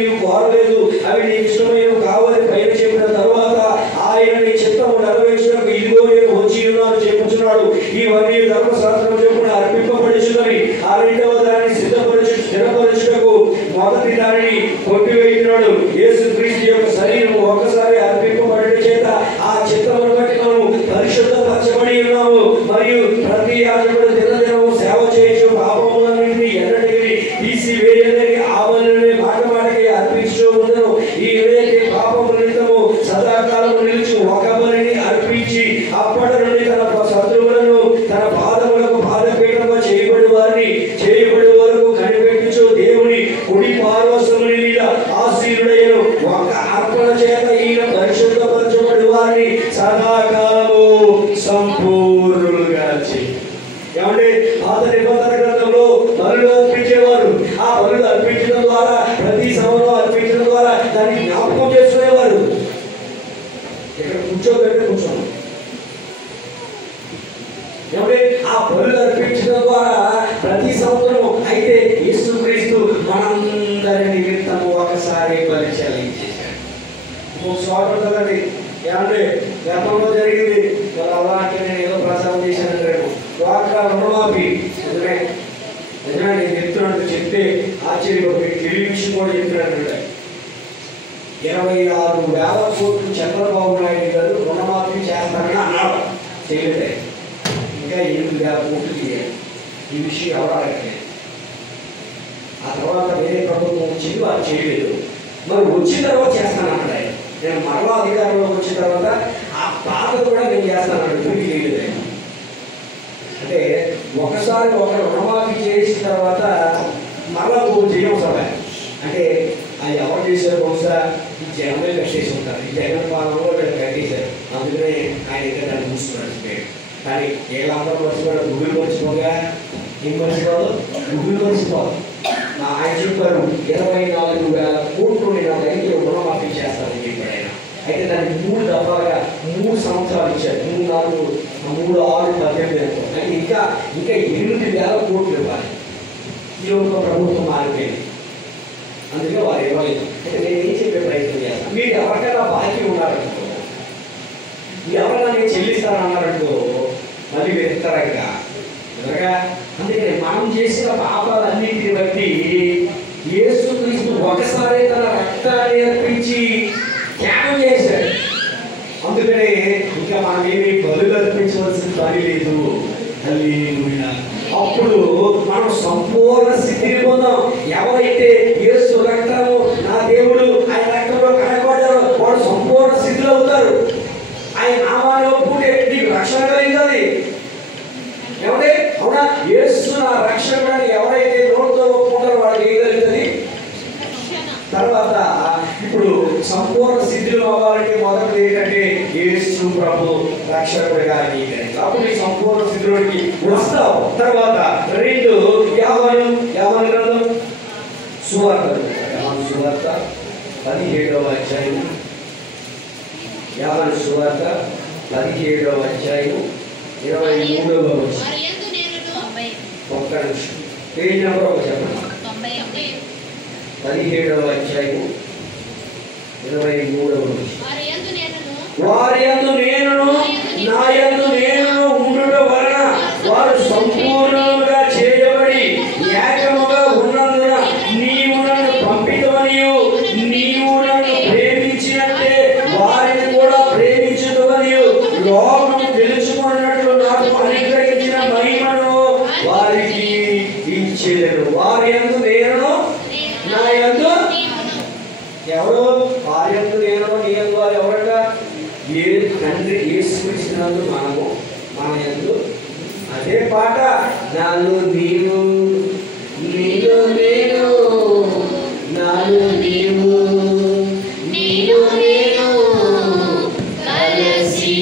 నీవు కోరలేదు, అవి నీకు ఇష్టమైనవి కావాలి పైన చెప్పిన తర్వాత ఆయన నీ చిత్తము నెరవేర్చుటకు ఇదిగో నేను వచ్చి ఉన్నాను చెప్పుచున్నాడు. ఇవన్నీ ధర్మశాస్త్రం చెప్పున అర్పింపబడుచున్నవి. ఆ రెండవ దాన్ని స్థిరపరచుటకు మొదటి దానిని కొట్టివేయుతున్నాడు. యేసుక్రీస్తు యొక్క శరీరం ఒక్కసారి అర్పింపబడట చేత ఆ చిత్తమును బట్టి మనము పరిశుద్ధపరచబడి ఉన్నాము. మరియు ప్రతి యాజకుడు దినదినము సేవ చేయొచ్చు పాపములన్నింటినీ ఎన్నటికి తీసివేయలేని ఆవరణని మాట మాటకి అర్పించు ఉండను. ఈ ఏదైతే పాపము నిమిత్తము సదాకాలము నిలిచి ఒక బలిని అర్పించి అప్పటి నుండి తన శత్రువులను తన పాదములకు పాదపీఠంగా చేయబడి వరకు కనిపెట్టుచు దేవుని కుడి పార్వశముని మీద ఆశీనుడైన ఒక అర్పణ చేత ఈయన పరిశుద్ధపరచబడి వారిని సదాకాలము సంపూర్ణులుగా చేయి. ఏమంటే పాత నిబంధన గ్రంథంలో బలులు అర్పించేవారు. ఆ బలులు అర్పించడం ద్వారా ప్రతి సమయంలో అర్పించడం ద్వారా దాన్ని జ్ఞాపకం చేసుకునేవారు. ఇక్కడ కూర్చోబెట్టే కూర్చోను. ఏమంటే ఆ బలులు అర్పించడం ద్వారా ప్రతి సంవత్సరం అయితే యేసుక్రీస్తు మనందరి నిమిత్తము ఒకసారి బలి చెల్లించేశాడు. ఒక స్వాగతం కదండి. ఏమంటే గతంలో జరిగింది అలాంటి నేను ఏదో ప్రసాదం చేశాను రేపు డ్వాక్రా రుణమాఫీ నిజమే నేను చెప్తున్నాను. చెప్తే ఆశ్చర్యపోయి టెలివిజన్ కూడా చెప్తున్నాను. 26,000 కోట్లు చంద్రబాబు నాయుడు గారు రుణమాఫీ చేస్తారని అన్నాడు. చేయలేదు. ఇంకా 8,000 కోట్లు చేయాలి. ఈ విషయం ఎవరు అడగలేదు. ఆ తర్వాత వేరే ప్రభుత్వం వచ్చింది, వారు చేయలేదు. మరి వచ్చిన తర్వాత చేస్తానన్నాడు ఆయన. నేను మరలా అధికారంలో వచ్చిన తర్వాత ఆ పాత కూడా నేను చేస్తానన్నాడు. మీకు చేయలేదు. అంటే ఒకసారి ఒక రుణమాఫీ చేసిన తర్వాత మరలా చేయం సభ. అంటే అది ఎవరు చేశారు? బహుశా ఈ జగమే కట్టేసి ఉంటారు. ఈ జగన్ పాలనలో వీళ్ళు కట్టేశారు. అందుకనే ఆయన ఇంకా దాన్ని చూసుకున్నాడు. కానీ వీళ్ళందరూ మర్చిపోయాడు. గుగులు మర్చిపోగా ఏం మర్చిపోదు? గుగులు మర్చిపోదు. ఆయన చెప్పారు 24,000 కోట్లు నేను రైతులు రుణమాఫీ చేస్తానని చెప్పాడు ఆయన. అయితే దానికి 3 దఫాలుగా 3 సంవత్సరాలు ఇచ్చారు. 3, 4, 3, 6, 18 అంటే ఇంకా 8,000 కోట్లు ఇవ్వాలి. ఈ యొక్క ప్రభుత్వం మారిపోయింది. అందుకే వారు ఇవ్వలేదు. అంటే నేను ఏం చెప్పే ప్రయత్నం చేస్తాను. మీరు ఎవరికైనా బాకీ ఉన్నారనుకో, ఎవరైనా నేను చెల్లిస్తానన్నారనుకో, మళ్ళీ మీరు ఇస్తారా ఇంకా ఎదురుగా. అందుకని మనం చేసిన పాపాలన్నింటిని బట్టి యేసుక్రీస్తు ఒకసారి తన రక్తాన్ని అర్పించి త్యాగం చేశాడు. అందుకనే ఇంకా మనం ఏమి బలులు అర్పించవలసిన పని లేదు. హల్లెలూయా. అప్పుడు మనం సంపూర్ణ స్థితిని పొందాం. ఎవరైతే యేసు రక్తము నా దేవుడు ఆయన రక్తంలో కనబడ్డారో వాడు సంపూర్ణ స్థితిలో అవుతారు. ఆయన నామాన్ని ఒప్పుకుంటే నీకు రక్షణ కలిగింది. ఎవరే అవునా? యేసు నా రక్షణ ఎవరైతే నోటితో ఒప్పుకుంటారో వాడికి ఏం కలుగుతుంది? తర్వాత ఇప్పుడు సంపూర్ణ స్థితిలో అవ్వాలంటే మొదటిది ఏంటంటే యేసు ప్రభు రక్షకుడిగా అంగీకరించాలి. అప్పుడు ఈ సంపూర్ణ స్థితిలోకి వస్తావు. తర్వాత 2 యోహాను గ్రంథం సువార్త 17వ అధ్యాయం. యోహాను సువార్త 17వ అధ్యాయం 23వ వచనం. ఒక్క నిమిషం పేజ్ నెంబర్ ఒక చెప్పండి. 17వ అధ్యాయం 23వ వచనం. వారి యందు నేనును నా యందు నేనును ఉండుట వలన వారు సంపూర్ణంగా చేయబడి ఏకముగా ఉన్నందున నీవు నన్ను పంపితవనియు నీవు నన్ను ప్రేమించినట్టే వారిని కూడా ప్రేమించుటవనియు లోకం తెలుసుకున్నట్లు నాకు అనుగ్రహించిన మహిమను వారికి ఇచ్చేదను. వారి యందు నేనును నా యందు ఎవరు? వారి యందు నేను నీ యందు వారు ఎవరట? ఏ తండ్రి యేసుక్రీస్తునందు మనము మన యందు. అదే పాట నాలో నీవు నీలో నేను నాలో నీవు నీలో నేను కలిసి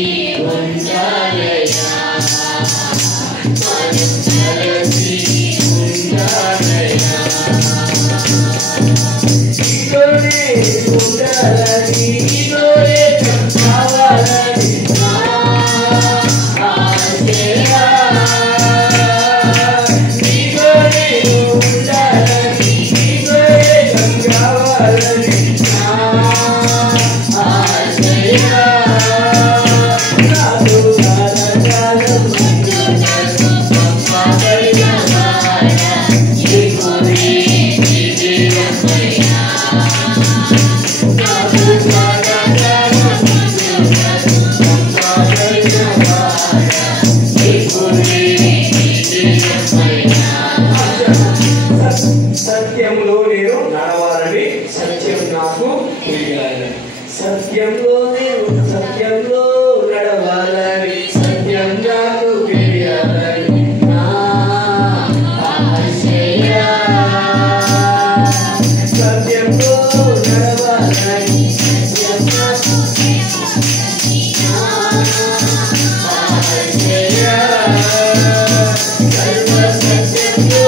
ఉండాలయ్యా మనం కలిసి ఉండాలయ్యా నీలోనే ఉండాలని నీలోనే కావాలని ఆశయా నీలోనే ఉండాలని నీలోనే కావాలని సత్యంలో నేను నడవాలని, సత్యం నాకు తెలియాలని. సత్యంలో నేను సత్యంలో నడవాలని, సత్యం నాకు తెలియాలని నా ఆశయ. సత్యంలో నడవాలని, సత్యం నాకు తెలియాలని నా ఆశయ. సర్వ సత్యంలో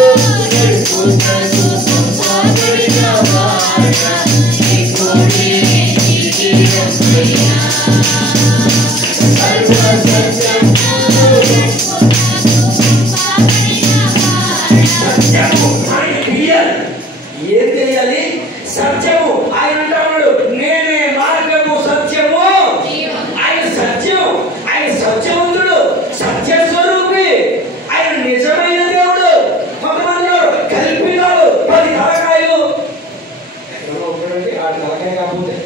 ఏం చేయాలి? సత్యము. ఆయన అంటాడు నేనే మార్గము సత్యము. ఆయన సత్యం, ఆయన సత్యవంతుడు, సత్యస్వరూపి, ఆయన నిజమైన దేవుడు. కొంతమంది కల్పితాలు 10 తలకాయలు ఎక్కడో ఒకటి ఆ తలకాయ కాకపోతే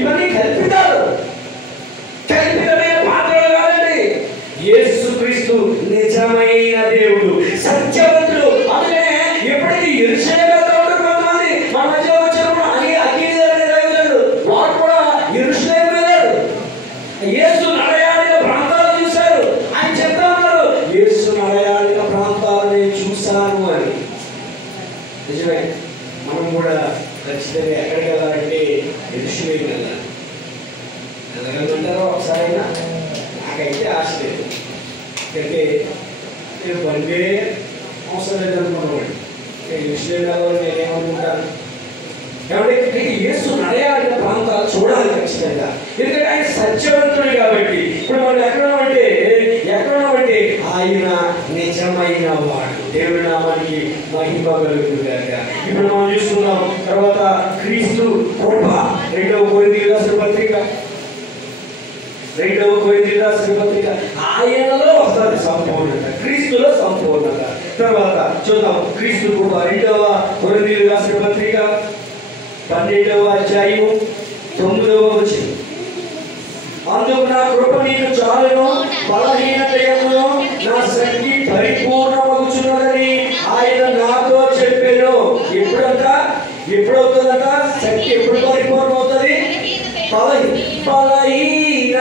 ఇవన్నీ కల్పితాలు, కల్పితమైన పాత్రలు కాదండి. యేసుక్రీస్తు నిజమైన దేవుడు, సత్యవంతుడు. అందుకనే ఎప్పటికీ యెరూషలేములో ఉంటారు కొంతమంది. మన మధ్య వచ్చినప్పుడు అఖిలేయుడు వారు కూడా యెరూషలేము వెళ్ళారు. యేసు నడయాడిన ప్రాంతాలు చూశారు. ఆయన చెప్తా ఉన్నారు యేసు నడయాడిన ప్రాంతాలు నేను చూశాను అని. నిజమే, మనం కూడా ఖచ్చితంగా ఎక్కడికి వెళ్ళాలంటే యెరూషలేము వెళ్ళాలి. వెళ్ళగలుగుతారో ఒకసారైనా? నాకైతే ఆశ లేదు. ఎందుకంటే నేను బండి అవసరం లేదనుకున్నాను. యెరూషలేములో నేనేమనుకుంటాను కాబట్టి యేసు నడయాడిన ప్రాంతాలు చూడాలి ఖచ్చితంగా. ఎందుకంటే ఆయన సత్యవంతుడు కాబట్టి. ఇప్పుడు మనం ఎక్కడున్నామంటే ఆయన నిజమైన వాడు. దేవుడి నామానికి మహిమ కలుగుతుందాక. ఇప్పుడు మనం చూస్తున్నాం. తర్వాత క్రీస్తు కృప. 2వ కొరింథీయులకు రాసిన పత్రిక ఆయనలో వస్తుంది సంపూర్ణత, క్రీస్తులో సంపూర్ణత. తర్వాత చూద్దాం క్రీస్తు కృప 2వ కొరింథీయులకు రాసిన పత్రిక 12వ అధ్యాయము 9వ వచనం. అందుకు నా కృప నీకు చాలును, బలహీనతయంలో నా శక్తి పరిపూర్ణమగుచున్నదని ఆయన నాతో చెప్పాను. ఎప్పుడవుతుందంట శక్తి? ఎప్పుడు పరిపూర్ణం అవుతుంది? బలహీన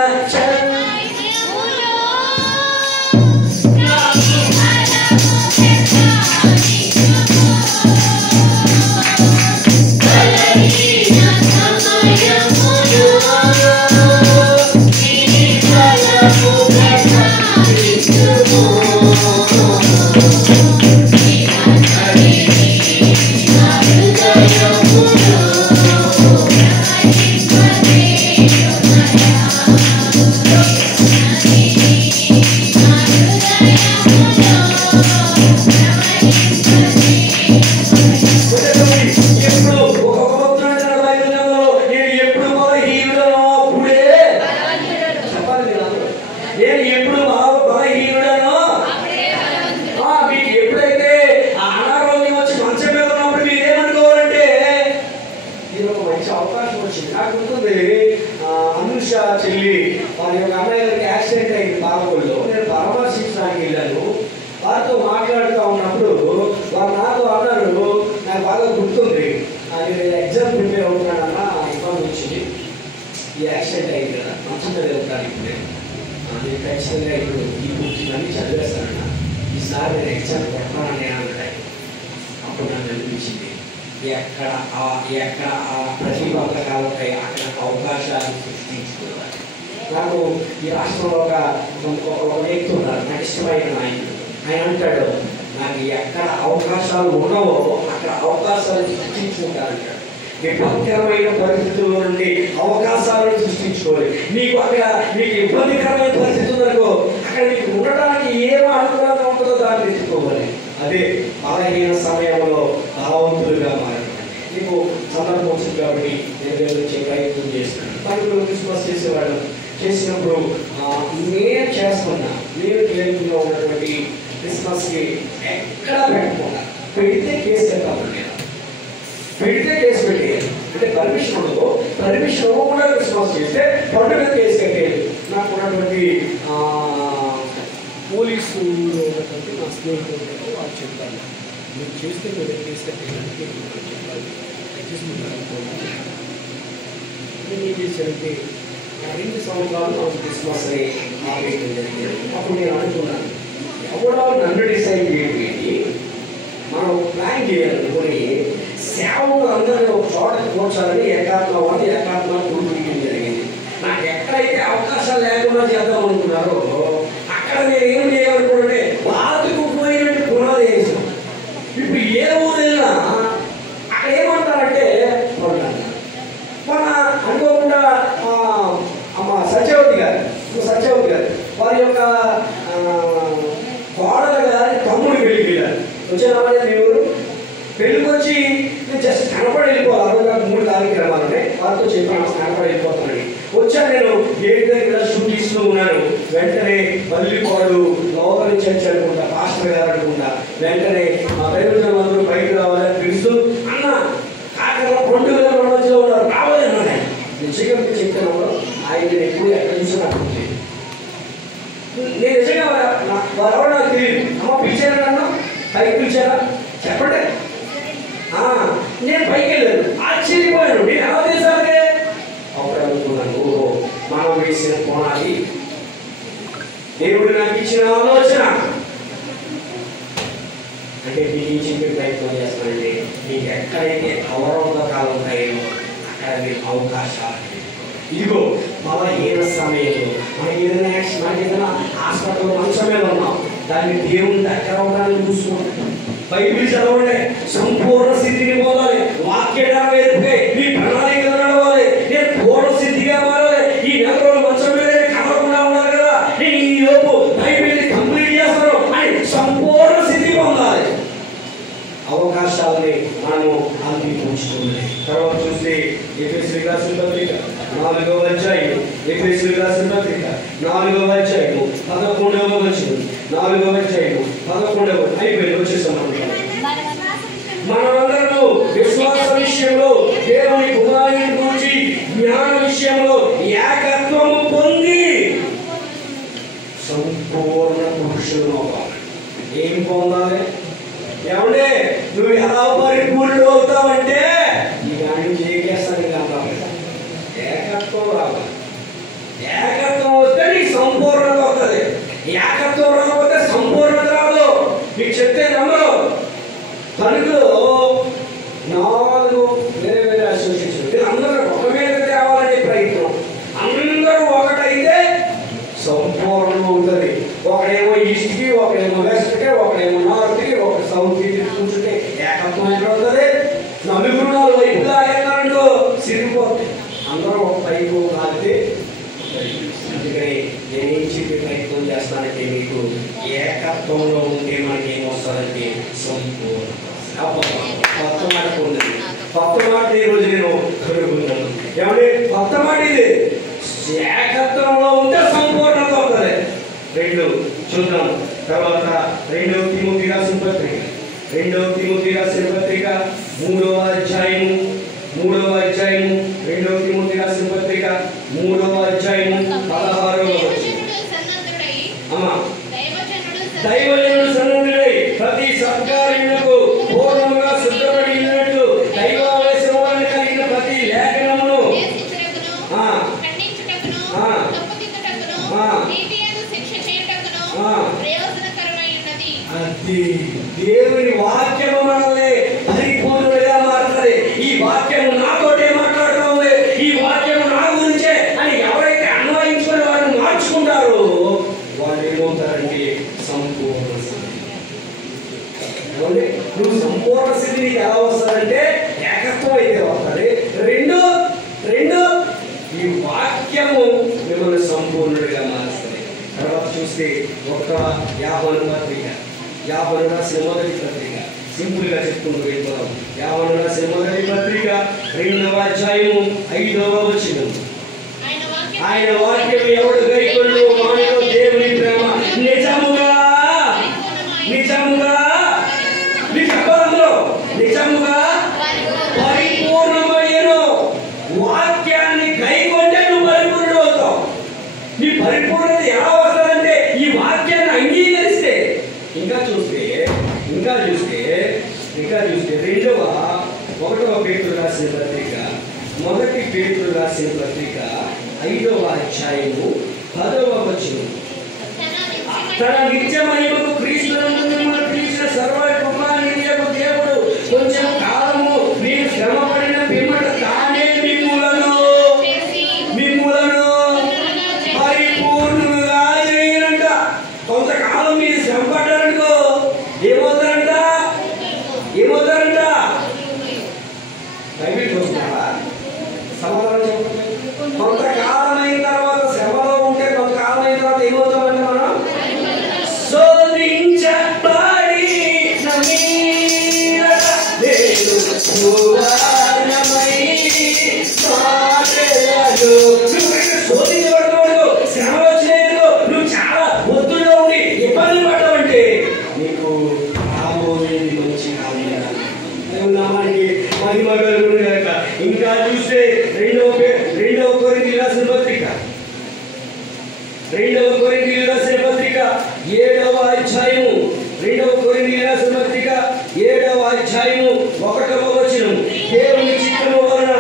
చెల్లి వారి యొక్క అమ్మాయి గారికి యాక్సిడెంట్ అయింది పాలకొల్లో. నేను పరామర్శించడానికి వెళ్ళాను. వారితో మాట్లాడుతూ ఉన్నప్పుడు వారు నాతో అన్నారు, నాకు బాగా గుర్తుంది, నేను ఎగ్జామ్ ప్రిపేర్ అవుతున్నానన్నా ఇబ్బంది వచ్చింది, ఈ యాక్సిడెంట్ అయింది కదా, మంచి చదువుతాను ఇప్పుడే, నేను ఖచ్చితంగా ఇప్పుడు ఈ పూర్తిని చదివేస్తానన్నా, ఈసారి నేను ఎగ్జామ్ కొడతానని నేను అంటాను. అప్పుడు నాకు అనిపించింది ఎక్కడ ఆ ప్రతిబంధకాలపై అక్కడ అవకాశాలు సృష్టించుకోవాలి. నాకు ఈ రాష్ట్రంలో ఒక వ్యక్తి ఉన్నారు, నాకు ఇష్టమైన నాయకుడు. ఆయన అంటాడు, నాకు ఎక్కడ అవకాశాలు ఉండవో అక్కడ అవకాశాలు సృష్టించుకుంటారంటాడు. విపత్కరమైన పరిస్థితుల్లో నుండి అవకాశాలను సృష్టించుకోవాలి. నీకు ఇబ్బందికరమైన పరిస్థితి ఉందనుకో, అక్కడ నీకు ఉండటానికి ఏం అనుకూలంగా ఉంటుందో దాన్ని తెచ్చుకోవాలి. అదే బలహీన సమయంలో బలవంతులుగా మారడం. నీకు సందర్భం వచ్చింది కాబట్టి నేను వివరించే ప్రయత్నం చేస్తున్నాను. తనకు క్రిస్మస్ చేసేవాడు చేసినప్పుడు నేను చేస్తున్నా, నేను కేరళలో ఉన్నటువంటి క్రిస్మస్కి ఎక్కడా పెట్టకుండా పెడితే కేసు పెట్టాలి. నేను పెడితే కేసు పెట్టేయాలి అంటే పర్మిషన్ ఉండదు. పర్మిషన్ ఇవ్వకుండా క్రిస్మస్ చేస్తే పండుగ కేసు కట్టేయాలి. నాకు ఉన్నటువంటి పోలీసు ఉన్నటువంటి నా స్నేహితులు వాళ్ళు చెప్పాలి, మీరు చేస్తే మీరు కేసు కట్టేయాలంటే చెప్పాలి. నేను ఏం చేశానంటే 2 సంవత్సరాలు నాకు క్రిస్మస్ అని ఆపేయడం జరిగింది. అప్పుడు నేను అనుకున్నాను, ఎవడో నన్ను డిసైడ్ చేయండి, మనం ప్లాన్ చేయాలనుకుని సేవకులు అందరినీ ఒక చోట కూర్చోాలని ఏకాత్మ కూర్చోడం జరిగింది. నాకు ఎక్కడైతే అవకాశాలు లేకుండా చేద్దాం అనుకున్నారో అక్కడ నేను ఏం చేయాలనుకుంటే బాతుకుపోయినట్టు పునాది వేసాం. ఇప్పుడు ఏ ఊరు వెళ్ళినా అక్కడ ఏమంటారంటే మన అనుకోకుండా అమ్మ సత్యవతి గారు వారి యొక్క కోడల గారి తమ్ముడు పెళ్ళికి వెళ్ళారు. వచ్చానమ్మా మీ ఊరు పెళ్ళికి వచ్చి నేను జస్ట్ కనపడి వెళ్ళిపోవాలి. 3 కార్యక్రమాలు ఉన్నాయి, వారితో చెప్పాను కనపడి వెళ్ళిపోతానని. వచ్చాను, నేను గేట్ దగ్గర షూట్ ఇస్తూ ఉన్నాను. వెంటనే పల్లిపాడు లోకల్ చర్చ్ అనుకుంటా, పాస్టర్ గారు అనుకుంటా, వెంటనే మా దైవజనులు అందరూ బయట రావాలని పిలుస్తూ అన్న కాకర 2000 మధ్యలో ఉన్నారు రావాలి అన్నాడు. నిజంగా చెప్తాను, ఆయన ఎప్పుడు ఎక్కడ చూసినా నేను నిజంగా వారు ఎవరు నాకు తెలియదు. అమ్మ పిలిచారా, నన్ను పైకి పిలిచారా చెప్పండి. నేను పైకి వెళ్ళాను, ఆశ్చర్యపోయాను. నేను ఎలా చేశానే అప్పుడు అనుకున్నాను, మనం వేసిన కోణాలి దేవుడు నాకు ఇచ్చిన ఆలోచన. అంటే మీకు చెప్పే ప్రయత్నం చేస్తానంటే మీకు ఎక్కడైతే అవరోధకాలు ఉంటాయో అక్కడ మీకు అవకాశాలు. ఇదిగో బలహీన సమయంలో మనకి ఏదైనా హాస్పిటల్ మంచం మీద ఉన్నాం, దాన్ని దేవుని దగ్గర ఉండడానికి చూసుకుంటాం. బైబిల్ చదవండి, సంపూర్ణ స్థితిని పొందాలి. వాక్యంగా వేరుపై మీ ప్రణాళిక నడవాలి. నేను పూర్ణ స్థితిగా మారాలి. ఈ 4 రోజులు మంచం మీద కదలకుండా ఉన్నారు కదా, నేను ఈ లోపు బైబిల్ కంప్లీట్ చేస్తాను అని సంపూర్ణ స్థితి పొందాలి. అవకాశాలని మనము అందిపుచ్చుకోవాలి. తర్వాత చూస్తే ఎఫెసీయులకు రాసిన పత్రిక 4వ అధ్యాయం, ఎఫెసీయులకు రాసిన పత్రిక 4వ అధ్యాయం 11వ వచనం, 4వ అధ్యాయం 11వ అయిపోయింది, వచ్చేసాం. మనమందరూ విశ్వాస విషయంలో దేవుని కుమారుని గురించి జ్ఞాన విషయంలో ఏకత్వము పొంది సంపూర్ణ పురుషులను ఏం పొందాలి? ఏమంటే నువ్వు ఎలా పరిపూర్ణుడు అవుతావంటే ఈ గాడి చేస్తాను కావాలి. ఏకత్వం రావాలి. ఏకత్వం వస్తే నీకు సంపూర్ణత అవుతుంది. ఏకత్వం రాకపోతే సంపూర్ణత రాదు. మీకు చెప్తే నమ్మరు. తణుకులో 4 వేరే అసోసియేషన్ అందరూ ఒక మీద తేవాలనే ప్రయత్నం. అందరూ ఒకటైతే సంపూర్ణం అవుతుంది. ఒకడేమో ఈస్ట్కి, ఒకడేమో వెస్ట్కి, ఒకడేమో నార్త్కి, ఒక సౌత్కి కూర్చుంటే ఏకత్వం ఎక్కడవుతుంది? 4 వైపులా ఎక్కడంటూ సిరిగిపోతుంది. అందరూ ఒక పైపు కాలితే. అందుకని నేనేం చెప్పే ప్రయత్నం చేస్తానంటే మీకు ఏకత్వంలో ఉంటే మనకి ఏమొస్తుందంటే సంపూర్ణ. కొత్త మాట పొందింది. కొత్త మాట ఈ రోజు నేను కనుగొన్నాను. ఏమంటే కొత్త మాట ఇది. ఏకత్వంలో ఉంటే సంపూర్ణత అవుతుంది. 2 చూద్దాం. తర్వాత 2వ తిమోతి రాసిన పత్రిక 3వ అధ్యాయం 2వ తిమోతి రాసిన పత్రిక 3వ అధ్యాయం 16వ వచనం. దైవజనుడు సన్నద్ధుడై ప్రతి సత్కార్యములకు పూర్ణంగా సిద్ధపడినట్లు దైవావేశములను కలిగిన ప్రతి లేఖనమును దేవుని వాక్యము మనల్ని పరిపూర్ణులుగా మారుతుంది. ఈ వాక్యము నాతోటే మాట్లాడుతుంది, ఈ వాక్యము నా గురించే అని ఎవరైతే అన్వయించుకుని వారిని మార్చుకుంటారో వాళ్ళు ఏమవుతారంటే సంపూర్ణ స్థితి. నువ్వు సంపూర్ణ స్థితి నీకు ఎలా వస్తారంటే ఏకత్వం అయితే వస్తుంది. 2 ఈ వాక్యము మిమ్మల్ని సంపూర్ణుడిగా మారుస్తుంది. తర్వాత చూస్తే 1 యోహాను పత్రిక 50 రాసిన మొదటి పత్రిక సింపుల్ గా చెప్పుకుంటూ వెళ్ళిపోదాం. యోహాను రాసిన మొదటి పత్రిక 2వ అధ్యాయము 5వ వచనం. ఆయన వాక్యం ఎవడు గైకొను వానిలో దేవుని ప్రేమ నిజముగా నిజముగా పరిపూర్ణమయ్యను. వాక్యాన్ని గైకొంటే నువ్వు పరిపూర్ణుడు అవుతావు. నీ పరిపూర్ణత ఎలా వస్తుందంటే ఈ వాక్యాన్ని అంగీకరిస్తే. ఇంకా చూస్తే 1వ పేతురు రాసిన పత్రిక 5వ అధ్యాయము 10వ వచనం. తన నిత్య మహిమకు క్రీస్తునందు పిలిచిన సర్వకృపానిధియగు దేవుడు కొంచెం కాలము మీరు శ్రమ పడిన పిమ్మట తానే మిమ్ములను పరిపూర్ణులుగా చేయనంట. కొంతకాలం మీరు శ్రమ పడ్డారనుకో ఏమవుతారంట? బైబిల్ చూస్తున్నారా? సమాధానం చెప్పండి. కొంతకాలం అయిన తర్వాత శ్రమలో ఉంటే కొంతకాలం అయిన తర్వాత ఏమవుతామంటే మనం శోధించబడి శోధించబడతావు. శ్రమ వచ్చినందుకు నువ్వు చాలా ఒత్తిడిలో ఉండి ఇబ్బంది పడ్డావంటే నీకు రాబోయేది మంచి నామానికి మహిమ కలుగును గాక. ఇంకా చూస్తే 2వ కొరింథీయులకు రాసిన పత్రిక 7వ అధ్యాయము 2వ కొరింథీయులకు రాసిన పత్రిక 7వ అధ్యాయము 1వ వచనం. దేవుని చిత్తము వలన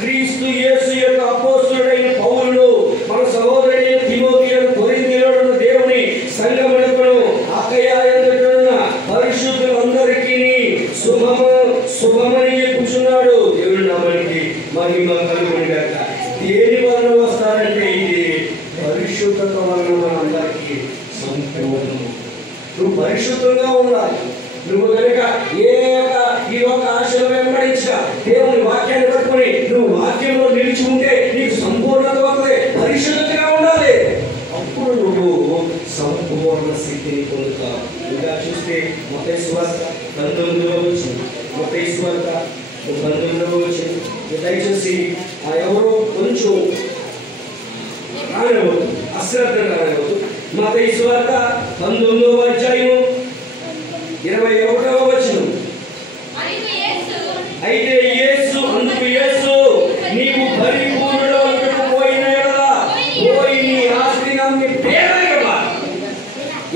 క్రీస్తు యేసు యొక్క అపోస్తలుడైన పౌలును మన సహోదరుడైన తిమోతియను కొరింథీయులను దేవుని సంఘమునకును అక్కయ యందున్న పరిశుద్ధులందరికీ శుభమని చెప్పుచున్నాడు. దేవుని నామానికి మహిమ కలుగును గాక. దేని వలన వస్తారంటే ఇది పరిశుద్ధత వలన మనందరికీ సంపూర్ణము. నువ్వు పరిశుద్ధంగా ఉండాలి. నువ్వు కనుక ఈ యొక్క ఆశలు వెంబడించగా దేవుని వాక్యాన్ని పట్టుకొని నువ్వు వాక్యంలో నిలిచి ఉంటే నీకు సంపూర్ణత వస్తుంది. పరిశుద్ధంగా ఉండాలి. అప్పుడు నువ్వు సంపూర్ణ స్థితిని పొందుతావు. ఇంకా చూస్తే మత్తయి సువార్త 19వ వచనం. మత్తయి సువార్త 19వ వచనం. దయచేసి ఎవరో కొంచెం రానివ్వదు, అశ్రద్ధగా రానివ్వదు. మత్తయి సువార్త 19వ అధ్యాయము 21వ వచనం. అయితే యేసు నీవు పరిపూర్ణుడవైనట్టు పోయిన యెడల పోయి నీ ఆస్తిని అమ్మి పేదలకు ఇవ్వాలి.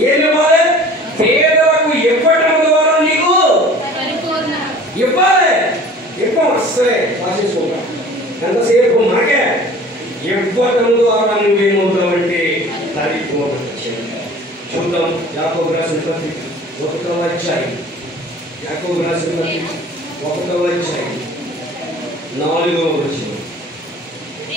ఏమి ఇవ్వాలి? పేదలకు ఇవ్వటం ద్వారా నీకు ఇవ్వాలి. ఎక్కువ అస్సలే ఆశించుకుంటా ఎంతసేపు మనకే ఇవ్వటం ద్వారా నువ్వేమవుతావంటే పరిపూర్ణత చెందుతావు. చూద్దాం యాకోబు రాసిన పత్రిక 1వ అధ్యాయం. 1వ అధ్యాయం 4వ వచనం.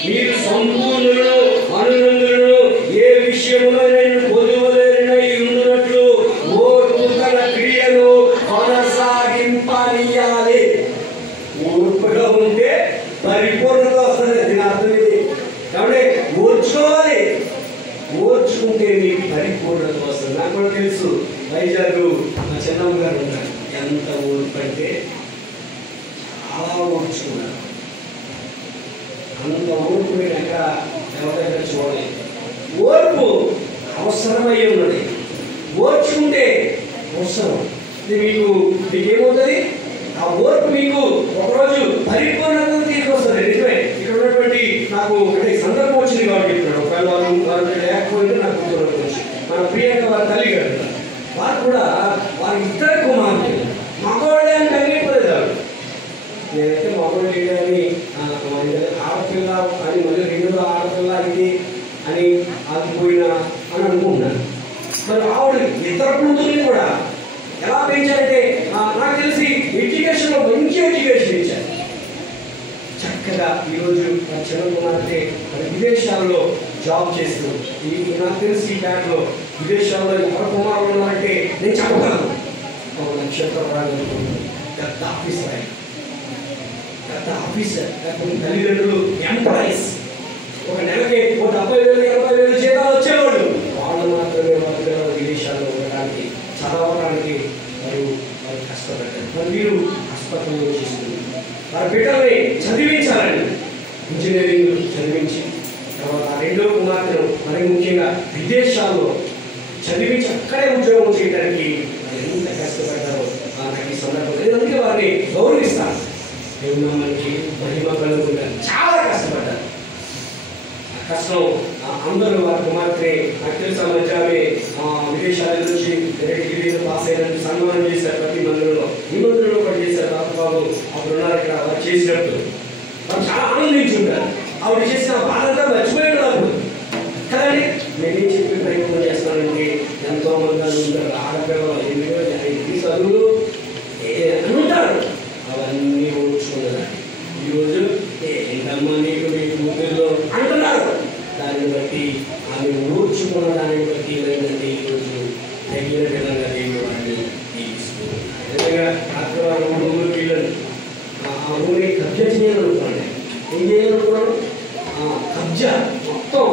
మీరు సంపూర్ణులను అనునందులను ఏ విషయంలో నేను పొందువలేనై ఉండునట్లు ఓర్పు గల క్రియను కొనసాగింపనీయాలి. ఓర్పుగా ఉంటే పరిపూర్ణత వస్తుంది. దీని అర్థం ఇది కాబట్టి ఓర్చుకోవాలి. ఓర్చుకుంటే మీకు పరిపూర్ణత వస్తుంది. నాకు కూడా తెలుసు. వైజాగ్ మా చిన్నమ్మ గారు ఉంటారు. ఎంత ఓర్పు అంటే చాలా ఓర్చుకున్నారు. అంత ఓర్పు మీరు ఎక్కడ ఎవరైనా చూడాలి. ఓర్పు అవసరమై ఉన్నది. ఓర్చుకుంటే అవసరం. ఇది మీకేమవుతుంది? ఆ ఓర్పు మీకు ఒకరోజు పరిపూర్ణతను తీసుకొస్తుంది. నిజమే. ఇక్కడ ఉన్నటువంటి నాకు అంటే సందర్భం వచ్చింది కాబట్టి చెప్తున్నాడు. ఒకవేళ వారు లేకపోతే నాకు గుర్తుకొచ్చి మన ప్రియాంక వారి తల్లి గారు వారు కూడా వారి ఇద్దరు కుమారులు మగవాళ్ళే అని కంగిపోలేదు. నేనైతే మగవాళ్ళు లేదని ఆడపిల్ల అని మళ్ళీ 2వ ఆడపిల్ల ఇది అని ఆగిపోయినా అని అనుకుంటున్నాను. మరి ఆవిడ ఇద్దరు కూతుర్ని కూడా ఎలా పెంచారంటే నాకు తెలిసి ఎడ్యుకేషన్లో మంచి ఎడ్యుకేషన్ ఇచ్చారు. చక్కగా ఈరోజు చిన్న కుమార్తె విదేశాల్లో జాబ్ చేస్తూ నాకు తెలిసి ఈ బ్యాంక్లో విదేశాల్లో ఎవరు కుమారులు ఉన్నారంటే నేను చెప్పగలను. ఒక నక్షత్రం పెద్ద ఆఫీసర్ లేకపోతే తల్లిదండ్రులు ఎంప్లాయీస్ ఒక నెలకి 70,000 80,000 జీతాలు వచ్చేవాళ్ళు. వాళ్ళు మాత్రమే విదేశాల్లో ఉండడానికి చదవడానికి వారు కష్టపడ్డారు. మరి వీరు హాస్పిటల్లో చేస్తున్నారు. వారి బిడ్డల్ని చదివించాలని ఇంజనీరింగ్ చదివించి తర్వాత రెండో కుమార్తెను మరి ముఖ్యంగా విదేశాల్లో చదివించి అక్కడే ఉద్యోగం చేయడానికి ఎంత కష్టపడ్డారో నాకు ఈ సందర్భంలో అందుకే వారిని గౌరవిస్తాను. దేవుని నామానికి మహిమ కలుగుతుంది. చాలా కష్టపడ్డారు. ఆ కష్టం అందరూ వారి కుమార్తె నాకు తెలుసా మధ్యాహ్నమే విదేశాల నుంచి డిగ్రీలు పాస్ అయినట్టు సన్మానం చేశారు. ప్రతి మందిరంలో ఈ మందిరంలో కూడా చేశారు. తాతబాబు అప్పుడు ఉన్నారు ఇక్కడ వారు చేసినప్పుడు వారు చాలా ఆనందించి ఉంటారు. ఆవిడ చేసిన బాధంతా మర్చిపోయాడు నాకు కానీ నేనేం చెప్పి ప్రయత్నం చేస్తానంటే ఎంతో మంది ఉంటారు. ఆడపిల్లలు ఎందుకు చదువులు అని ఉంటారు. అవన్నీ ఓడ్చుకున్నారు. ఈరోజు ఏంటమ్మా నీకు మీకు ఊపిరిలో అంటున్నారు. దాన్ని బట్టి ఆమె ఓడ్చుకున్న దాన్ని బట్టి ఏమైందంటే ఈరోజు తగిన విధంగా దేవుడు వాడిని తీపిస్తుంది. నిజంగా రాత్రి వారు రూమ్లోకి వెళ్ళాను. ఆ రూమ్ని కబ్జా చేయాలనుకున్నాను. ఏం చేయాలనుకున్నాను? కబ్జా మొత్తం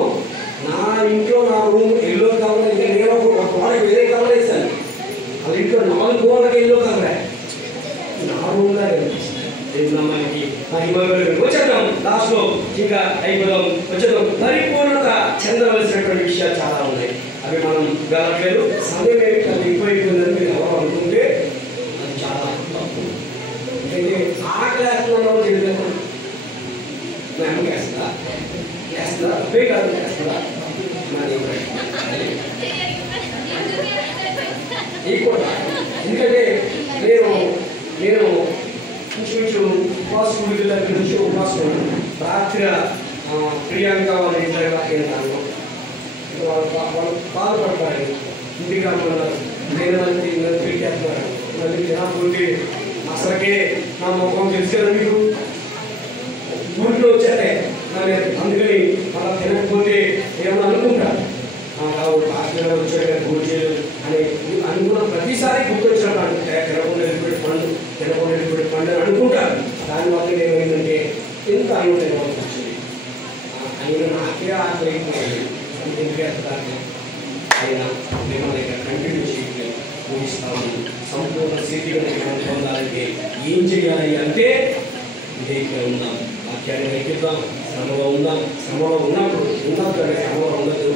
నా ఇంట్లో నా రూమ్ ఎల్లో కవర్ ఇంకా నేను ఒక వాళ్ళకి వేరే కవర్ వేసాను. వాళ్ళ ఇంట్లో 4 గోడలకి ఎల్లో కవరే నా రూమ్లా మనకి వచ్చేద్దాం. లాస్ట్ లో ఇంకా అయిపోదాం. వచ్చేద్దాం. పరిపూర్ణత చెందవలసినటువంటి విషయాలు చాలా ఉన్నాయి. అవి మనం వెళ్ళట్లేదు. సమయం ఏమి అది ఎక్కువైపోయిందని మీరు ఎవరు అనుకుంటే అది చాలా తప్పు. ఎందుకంటే ఆకలి వేస్తున్నాం చేయలేదు. మేము వేస్తా అవే కాదు వేస్తుందా ఎందుకంటే నేను ఇంచుమించు ఉపవాసం దగ్గర నుంచి ఉపవాసం రాత్రి ప్రియాంక వాళ్ళ ఇంట్లో వెళ్తాను. వాళ్ళు బాధపడతారు. ఇంటికి రమ్మన్నారు. నేను నన్ను పెట్టేస్తున్నారు. మళ్ళీ తినకపోతే అసలుకే నా ముఖం తెలుసు కదా మీకు ఊరిలో వచ్చారే. అందుకని అలా తినకపోతే ఏమన్నా అనుకుంటారు. హాస్పిటల్ వచ్చాడు భోజనం అని అనుకున్న ప్రతిసారి గుర్తొచ్చినట్టు అంటే తినకుండా వెళ్ళిపోయే పండు అని అనుకుంటారు. దానివల్ల ఏమైందంటే ఎంత అనుకుంటే వచ్చింది. ఆయన నాకే ఆశ్రయించాలి ఎందుకేస్తాను. ఆయన మిమ్మల్ని కంటిన్యూ చేసి ఊహిస్తాము. సంపూర్ణ స్థితిగా మనం పొందాలంటే ఏం చేయాలి అంటే విధేయంగా ఉందాం. వాక్యాన్ని ఎక్కిద్దాం. శ్రమలో ఉందాం. శ్రమలో ఉన్నప్పుడు ఉన్నప్పుడు శ్రమలో ఉండదు.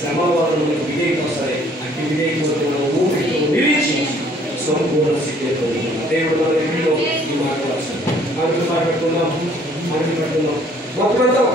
శ్రమ వల్ల మనకు విధేయత వస్తాయి. అట్టి విధేయత మనం ఊపిరితో నిరీక్షించి సంపూర్ణ స్థితితో దేవుడు మన ఇంట్లో ఈ మాట వస్తుంది. మనకు మాట్లాడుకుందాం. మొత్తం